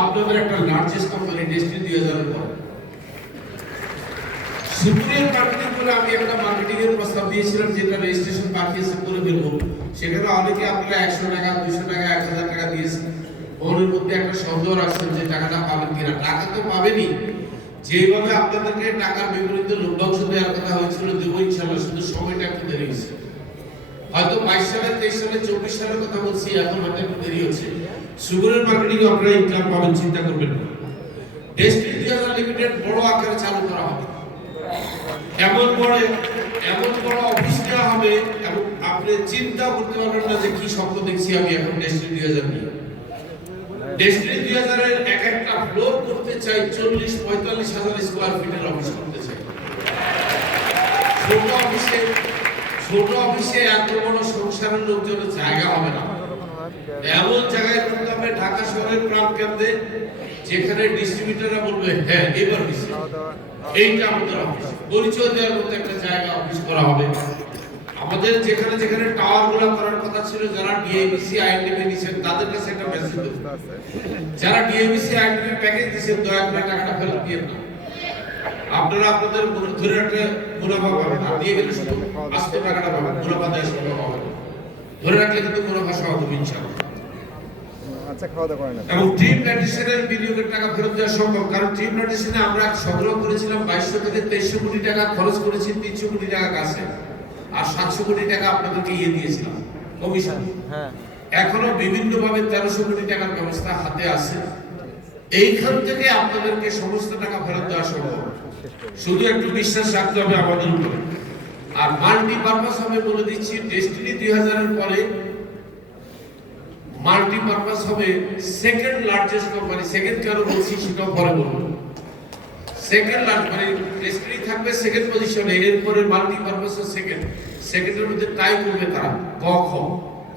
আপনাদের একটা লার্জেস্ট কোম্পানি ডেস্টিনি 2000 এর পর। সুপ্রিম মার্কেটিং বলে আমি একটা মার্কেটিং এর প্রস্তাব দিয়েছিলাম, যেটা রেজিস্ট্রেশন বাকি আছে করে ফেলবো। সেখানে অনেকে আপনারা 100 টাকা 200 টাকা 1000 টাকা দিয়েছেন, ওর মধ্যে একটা সন্দেহ রাখছেন যে টাকাটা পাবেন কিনা। টাকা তো পাবেনই, যেভাবে আপনাদেরকে টাকার বিপরীতে লভ্যাংশ দেওয়ার কথা হয়েছিল দেবো ইনশাআল্লাহ, শুধু সময়টা একটু দেরি হয়েছে। হয়তো 22 সালে 23 সালে 24 সালের কথা বলছি, এখন হয়তো একটু দেরি হচ্ছে। সুগুরের মার্কেটিং আপনারা ইনকাম পাবেন, চিন্তা করবেন না। ডেস্টিনি 2000 লিমিটেড বড় আকারে চালু করা হবে, এমন বড় অফিস দেওয়া হবে, এবং আপনি চিন্তা করতে পারবেন না যে কি স্বপ্ন দেখছি আমি এখন ডেস্টিনি 2000 নিয়ে। ডেস্টিনি 2000 এর এক একটা ফ্লোর করতে চাই 40-45 হাজার স্কয়ার ফিটের অফিস করতে চাই। ছোট অফিসে এত বড় সংসারের লোকজনের জায়গা হবে না, এমন জায়গায় করতে হবে ঢাকা শহরের প্রাণকেন্দ্রে, যেখানে ডিস্ট্রিবিউটররা বলবে হ্যাঁ এবার হয়েছে, এইটা আমাদের অফিস। পরিচয় দেওয়ার মতো একটা জায়গা অফিস করা হবে। আমাদের যেখানে যেখানে টাওয়ার গুলো করার কথা ছিল, যারা ডিএবিসি আইএনডিপি নিছেন তাদের কাছে একটা মেসেজ দেব, যারা ডিএবিসি আইএনডিপি প্যাকেজ দিয়েছেন দয়া করে টাকাটা ফেরত দিয়ে না। আপনারা আপনাদের ধরে রাখলে মুনাফা পাবেন, আর দিয়ে গেলে শুধু আস্ত টাকাটা পাবেন, মুনাফা দেওয়া সম্ভব হবে না। ধরে রাখলে কিন্তু মুনাফা সহ হবে ইনশাআল্লাহ। আচ্ছা, খাওয়া দাওয়া করেন না। এবং ড্রিম ন্যাটিশনের বিনিয়োগের টাকা ফেরত দেওয়া সম্ভব, কারণ ড্রিম ন্যাটিশনে আমরা সংগ্রহ করেছিলাম 2200 থেকে 2300 কোটি টাকা, খরচ করেছি 300 কোটি টাকা কাছে, আর 700 কোটি টাকা আপনাদেরকে দিয়েছিলাম কমিশন। হ্যাঁ, এখনো বিভিন্ন ভাবে 1300 কোটি টাকার ব্যবস্থা হাতে আছে। এইখান থেকে আপনাদেরকে সমস্ত টাকা ফেরত দেওয়া সম্ভব, শুধু একটু বিশ্বাস রাখতে হবে আমাদের উপরে। আর মাল্টিপারপাস হবে বলে দিচ্ছি, ডেস্টিনি 2000 এর পরে মাল্টিপারপাস হবে সেকেন্ড লার্জেস্ট কোম্পানি। সেকেন্ড কেন বলছি সেটাও পরে বলবো। সেকেন্ড লার্জ মানে ডেস্টিনি থাকবে সেকেন্ড পজিশনে, এরপরে মাল্টিপারপাস সেকেন্ডের মধ্যে টাই করবে তারা ক খ।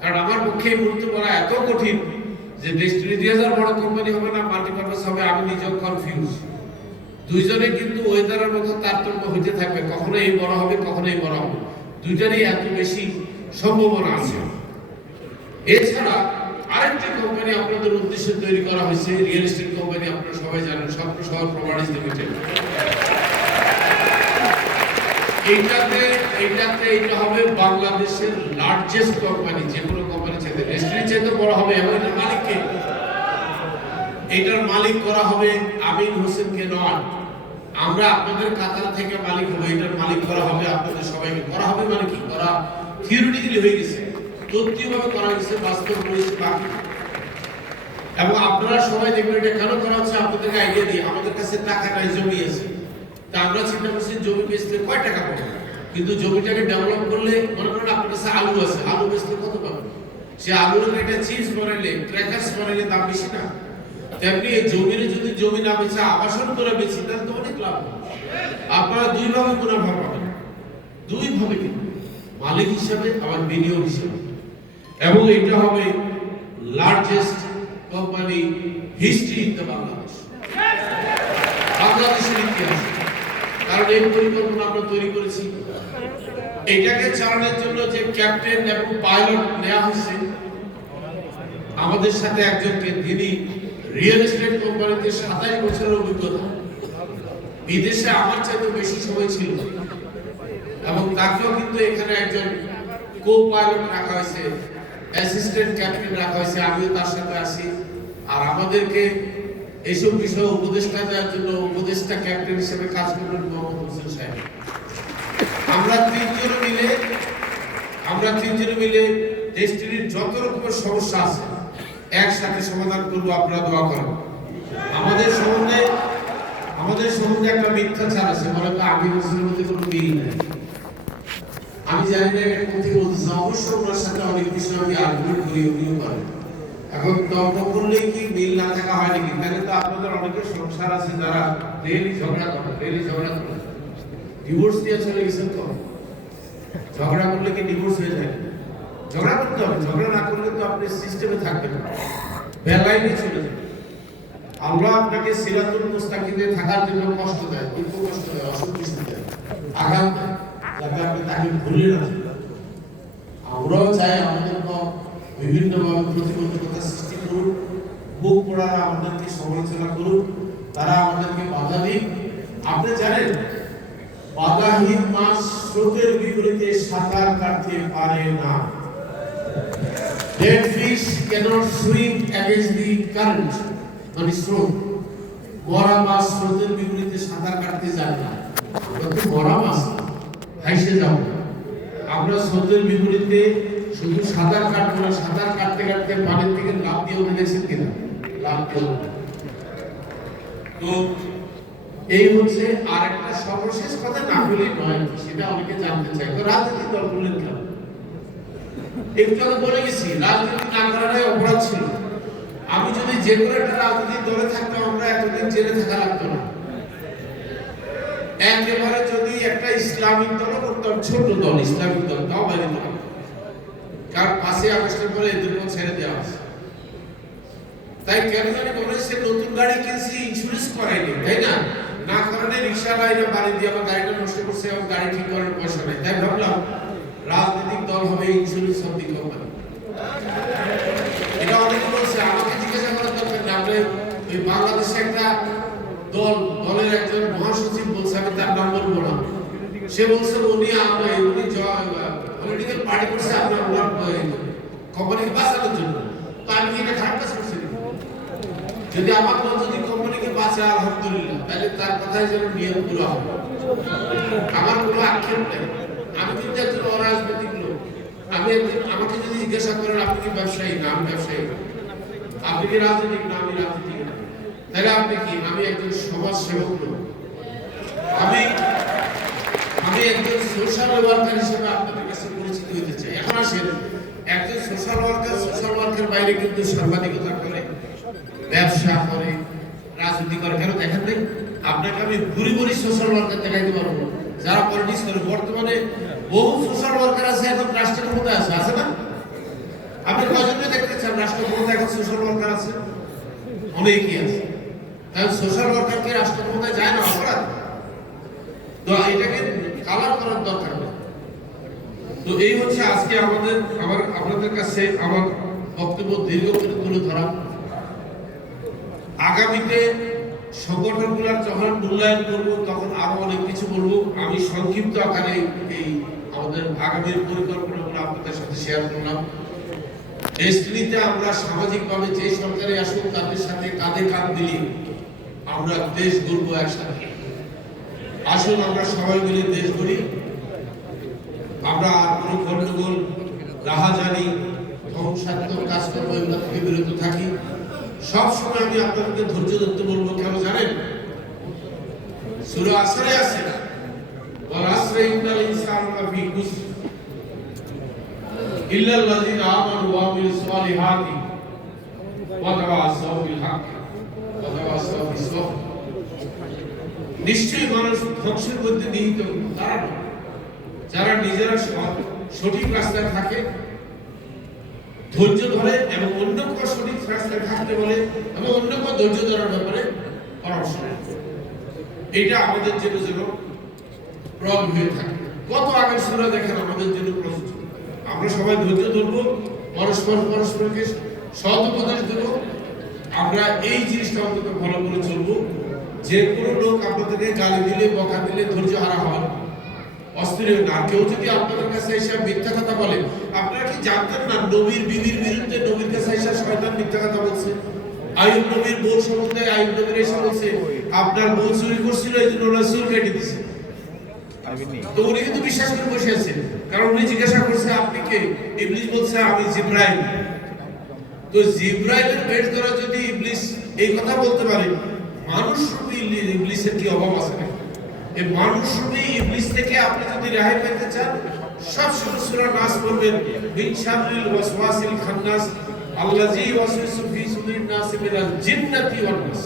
কারণ আমার পক্ষে এই মুহূর্তে বলা এত কঠিন যে ডেস্টিনি 2000 বড় কোম্পানি হবে না মাল্টিপারপাস হবে, আমি নিজেও কনফিউজ। দুইজনে কিন্তু ওয়েদারের মতো তারতম্য হইতে থাকবে, কখনো এই বড় হবে কখনো এই বড় হবে, দুইটারই এত বেশি সম্ভাবনা আছে। এছাড়া আরেকটি কোম্পানি আপনাদের উদ্দেশ্যে তৈরি করা হয়েছে, রিয়েল এস্টেট কোম্পানি, আপনারা সবাই জানেন স্বপ্ন শহর প্রপার্টিজ লিমিটেড। এইটা হবে বাংলাদেশের লার্জেস্ট কোম্পানি, যে কোনো কোম্পানি চাইতে ডেস্টিনি চাইতে বড় হবে। এবং এটার মালিককে, এটার মালিক করা হবে আমিন হোসেনকে নয়, আমরা আপনাদের কাতার থেকে মালিক হবে। এটার মালিক করা হবে আপনাদের সবাইকে। করা হবে মানে কি, করা থিওরিটিক্যালি হয়ে গেছে, তথ্যভাবে করা হয়েছে, বাস্তব করেছে বাকি। এবং আপনারা সবাই দেখবেন এটা কেন করা হচ্ছে, আপনাদেরকে আইডিয়া দিয়ে। আমাদের কাছে টাকা নাই, জমি আছে, তা আমরা চিন্তা করছি জমি বেচলে কয় টাকা পাবো, কিন্তু জমিটাকে ডেভেলপ করলে, মনে করেন আপনার কাছে আলু আছে, আলু বেচলে কত পাবেন? সে আলুর একটা চিপস বানাইলে, ক্র্যাকার্স বানাইলে দাম বেশি না? তেমনি এই জমির যদি জমি না বেচে আবাসন করে বেচি, তাহলে তো অনেক লাভ হবে। আপনারা দুইভাবে মুনাফা পাবেন, দুইভাবে, কিন্তু মালিক হিসাবে আবার বিনিয়োগ হিসাবে। এবং এটা হবে largest company history in the Bangladesh, বাংলাদেশের ইতিহাস। কারণ এই পরিকল্পনা আমরা তৈরি করেছি, এটাকে চালানোর জন্য যে ক্যাপ্টেন এবং পাইলট নেওয়া হয়েছে, আমাদের সাথে একজনকে, তিনি রিয়েল এস্টেট কোম্পানিতে 27 বছরের অভিজ্ঞতা, বিদেশে আমার চাইতে বেশি সময় ছিল। এবং তাকেও কিন্তু এখানে একজন কো পাইলট রাখা হয়েছে, অ্যাসিস্ট্যান্ট ক্যাপ্টেন রাখা হয়েছে, আমিও তার সাথে আছি। আর আমাদেরকে এইসব বিষয়ে উপদেষ্টা দেওয়ার জন্য উপদেষ্টা ক্যাপ্টেন হিসেবে কাজ করবেন মোহাম্মদ হোসেন সাহেব। আমরা তিনজন মিলে দেশটির যত রকমের সমস্যা আছে একসাথে সমাধান করবো। আপনারা দোয়া করেন। আমাদের সম্বন্ধে একটা মিথ্যাচার আছে, বলে তো আমি হোসেনের মধ্যে কোনো মিল নেই। আমি জানি না এটা কোথায় বলতেছে, অবশ্য ওনার সাথে অনেক বিষয় আমি আর্গুমেন্ট করি, উনিও করেন। এখন তর্ক করলেই কি মিল না থাকা হয় নাকি? তাহলে তো আপনাদের অনেকের সংসার আছে যারা ডেইলি ঝগড়া করে ডিভোর্স দিয়ে চলে গেছেন। তো ঝগড়া করলে কি ডিভোর্স হয়ে যায়? ঝগড়া করতে হবে, ঝগড়া না করলে তো আপনি সিস্টেমে থাকবেন না, বেলায় নিয়ে চলে যাবেন। আল্লাহ আপনাকে সিরাতুল মুস্তাকিমে থাকার জন্য কষ্ট দেয়, দুঃখ কষ্ট দেয়, অসন্তুষ্টি দেয়, আঘাত দেয়, যাতে আপনি তাকে ভুলে না যান। আমরাও চাই আমাদের বিভিন্নভাবে প্রতিবন্ধকতা সৃষ্টি করুন, বুক পড়ারা আমাদেরকে সমালোচনা করুন, তারা আমাদেরকে বাধা দিন। আপনি জানেন বাধাহীন মাছ স্রোতের বিপরীতে সাঁতার কাটতে পারে না। Dead fish cannot swim against the current, মানে স্রোত। মরা মাছ স্রোতের বিপরীতে সাঁতার কাটতে যায় না। আমরা তো মরা মাছ হাইসে যাব। আমরা স্রোতের বিপরীতে শুধু সাঁতার কাটবো না, সাঁতার কাটতে কাটতে পানির থেকে লাফ দিয়ে উঠে দেখছেন কিনা? লাফ দিয়ে। তো এই হচ্ছে আর একটা সর্বশেষ কথা, না বলে নয়, সেটা অনেকে জানতে চায়। তো রাজনীতি দল বললেন কেন? একটু আগে বলে গেছি, রাজনীতি না করাটাই অপরাধ ছিল। আমি যদি যে কোনো একটা রাজনীতির দলে থাকতাম, আমরা এতদিন জেলে থাকা লাগতো না। একেবারে যদি একটা ইসলামিক দল করতাম, ছোট দল, ইসলামিক দল, তাও বাইরে দিতাম। কারণ 5ই আগস্টের পরে এদেরকেও ছেড়ে দেওয়া আছে। তাই কেন জানি মনে হচ্ছে নতুন গাড়ি কিনছি, ইন্স্যুরেন্স করাইনি, তাই না? না কারণে রিক্সা লাইনে বাড়ি দিয়ে আমার গাড়িটা নষ্ট করছে, আমার গাড়ি ঠিক করার পয়সা নেই। তাই ভাবলাম রাজনৈতিক দল হবে ইন্স্যুরেন্স অফ দি কোম্পানি। এটা অনেকে বলছে, আমাকে জিজ্ঞাসা করার দরকার নেই। আমরা ওই বাংলাদেশে একটা দলের একজন মহাসচিব বলছে, আমি তার নাম বলবো না, সে বলছে উনি পলিটিক্যাল পার্টি করছে আপনার কোম্পানিকে বাঁচানোর জন্য। তো আমি এটা খারাপ কাজ করছি? যদি আমার দল যদি কোম্পানিকে বাঁচে আলহামদুলিল্লাহ, তাহলে তার কথাই যেন নিয়ম পুরো হবে। আমার কোনো আক্ষেপ নেই। আমি কিন্তু একজন অরাজনৈতিক লোক। আমাকে যদি জিজ্ঞাসা করেন আপনি কি ব্যবসায়ী? না, আমি ব্যবসায়ী। আপনি কি রাজনীতিক? না, আমি রাজনীতিক। তাহলে আপনি কি? আমি একজন সমাজ সেবক লোক। আমি একজন সোশ্যাল ওয়ার্কার হিসেবে আপনাদের কাছে পরিচিত হতে চাই। এখন আসেন, একজন সোশ্যাল ওয়ার্কার বাইরে কিন্তু সাংবাদিকতা করে, ব্যবসা করে, রাজনীতি করে। কেন দেখেন নাই? আপনাকে আমি বুড়ি সোশ্যাল ওয়ার্কার দেখাইতে পারবো যারা পলিটিক্স করে। বর্তমানে বহু সোশ্যাল ওয়ার্কার আছে, এখন রাষ্ট্র ক্ষমতায় আছে না? আপনি কয়জনকে দেখতে চান রাষ্ট্র ক্ষমতায় এখন সোশ্যাল ওয়ার্কার আছে? অনেকই আছে। কারণ সোশ্যাল ওয়ার্কারকে রাষ্ট্র ক্ষমতায় যায় না, অপরাধ। তো এটাকে কালার করার দরকার নেই। তো এই হচ্ছে আজকে আপনাদের কাছে আমার বক্তব্য দীর্ঘ করে তুলে ধরা। আগামীতে সংগঠনগুলোর যখন মূল্যায়ন করবো তখন আরো অনেক কিছু বলবো। আমি সংক্ষিপ্ত আকারে এই আমাদের আগামীর পরিকল্পনাগুলো আপনাদের সাথে শেয়ার করলাম। দেশটিতে আমরা সামাজিকভাবে যে সরকারে আসুক তাদের সাথে কাঁধে কাঁধ মিলিয়ে আমরা দেশ গড়বো একসাথে। আসুন আমরা সবাই মিলে দেশ গড়ি। আমরা কোনো গন্ডগোল, রাহাজানি, ধ্বংসাত্মক কাজকর্ম এগুলো থেকে বিরত থাকি। সবসময় আমি আপনাদেরকে ধৈর্য ধরতে বলবো। কেন জানেন? সূরা আসরে আছে, ওয়াল আসরি ইন্নাল ইনসানা লাফি খুসর ইল্লাল্লাযিনা আমানু ওয়া আমিলুস সালিহাতি ওয়া তাওয়াসাউ বিল হাক্কি ওয়া তাওয়াসাউ বিস সাবর। নিশ্চয়ই মানুষ ধ্বংসের মধ্যে নিহিত তারা নয়, যারা নিজেরা সঠিক রাস্তায় থাকে, ধৈর্য ধরে এবং অন্যকে সঠিক রাস্তায় থাকতে বলে এবং অন্যকে ধৈর্য ধরার ব্যাপারে পরামর্শ দেয়। এটা আমাদের জন্য যেন প্রয়োগ হয়ে থাকে। কত আগের সূরা দেখেন আমাদের জন্য প্রযোজ্য। আমরা সবাই ধৈর্য ধরবো, পরস্পরকে সৎ উপদেশ দেব। আমরা এই জিনিসটা অন্তত ভালো করে চলবো। যে কোনো লোক আপনাদেরকে গালি দিলে, বকা দিলে ধৈর্য হারা হওয়ার অস্থির হয়ে না। কেউ যদি আপনাদের কাছে এসে মিথ্যা কথা বলে, আপনারা কি জানতেন না নবীর বিবির বিরুদ্ধে নবীর কাছে এসে শয়তান মিথ্যা কথা বলছে? আইয়ুব নবীর বউ সম্বন্ধে আইয়ুব নবীর এসে বলছে আপনার বউ চুরি করছিল এই জন্য ওরা চুল কেটে দিছে। তো উনি কিন্তু বিশ্বাস করে বসে আছেন, কারণ উনি জিজ্ঞাসা করছে আপনি কে? ইবলিস বলছে আমি জিবরাইল। তো জিবরাইলের ভেট ধরা যদি ইবলিস এই কথা বলতে পারে, মানুষ রূপী ইবলিসের কি অভাব আছে না? এই মানুষ রূপী ইবলিস থেকে আপনি যদি রেহাই পেতে চান, সব সময় সূরা নাস পড়বেন, মিন শাররিল ওয়াসওয়াসিল খান্নাস আল্লাযী ওয়াসওয়াসু ফি সুদুরিন নাসি মিনাল জিন্নাতি ওয়ান নাস।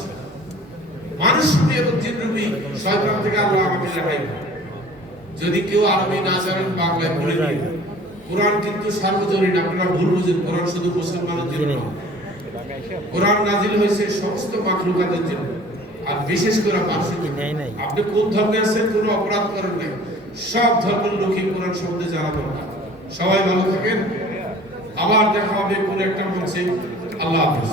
মানুষ রূপী এবং জিন রূপী শয়তান থেকে আল্লাহ আমাদের রেহাই দেন। যদি কেউ আরবি না জানেন বাংলায় পড়ে নিন। কোরআন কিন্তু সার্বজনীন, আপনারা ভুল বুঝেন। কোরআন শুধু মুসলমানদের জন্য না, কোরআন নাজিল হয়েছে সমস্ত মাখলুকাতের জন্য, আর বিশেষ করে মানুষের জন্য। আপনি কোন ধর্মে আছেন, কোনো অপরাধ করেন নাই, সব ধর্মের লোকই কোরআন সম্বন্ধে জানা দরকার। সবাই ভালো থাকেন, আবার দেখা হবে কোন একটা মঞ্চে। আল্লাহ হাফেজ।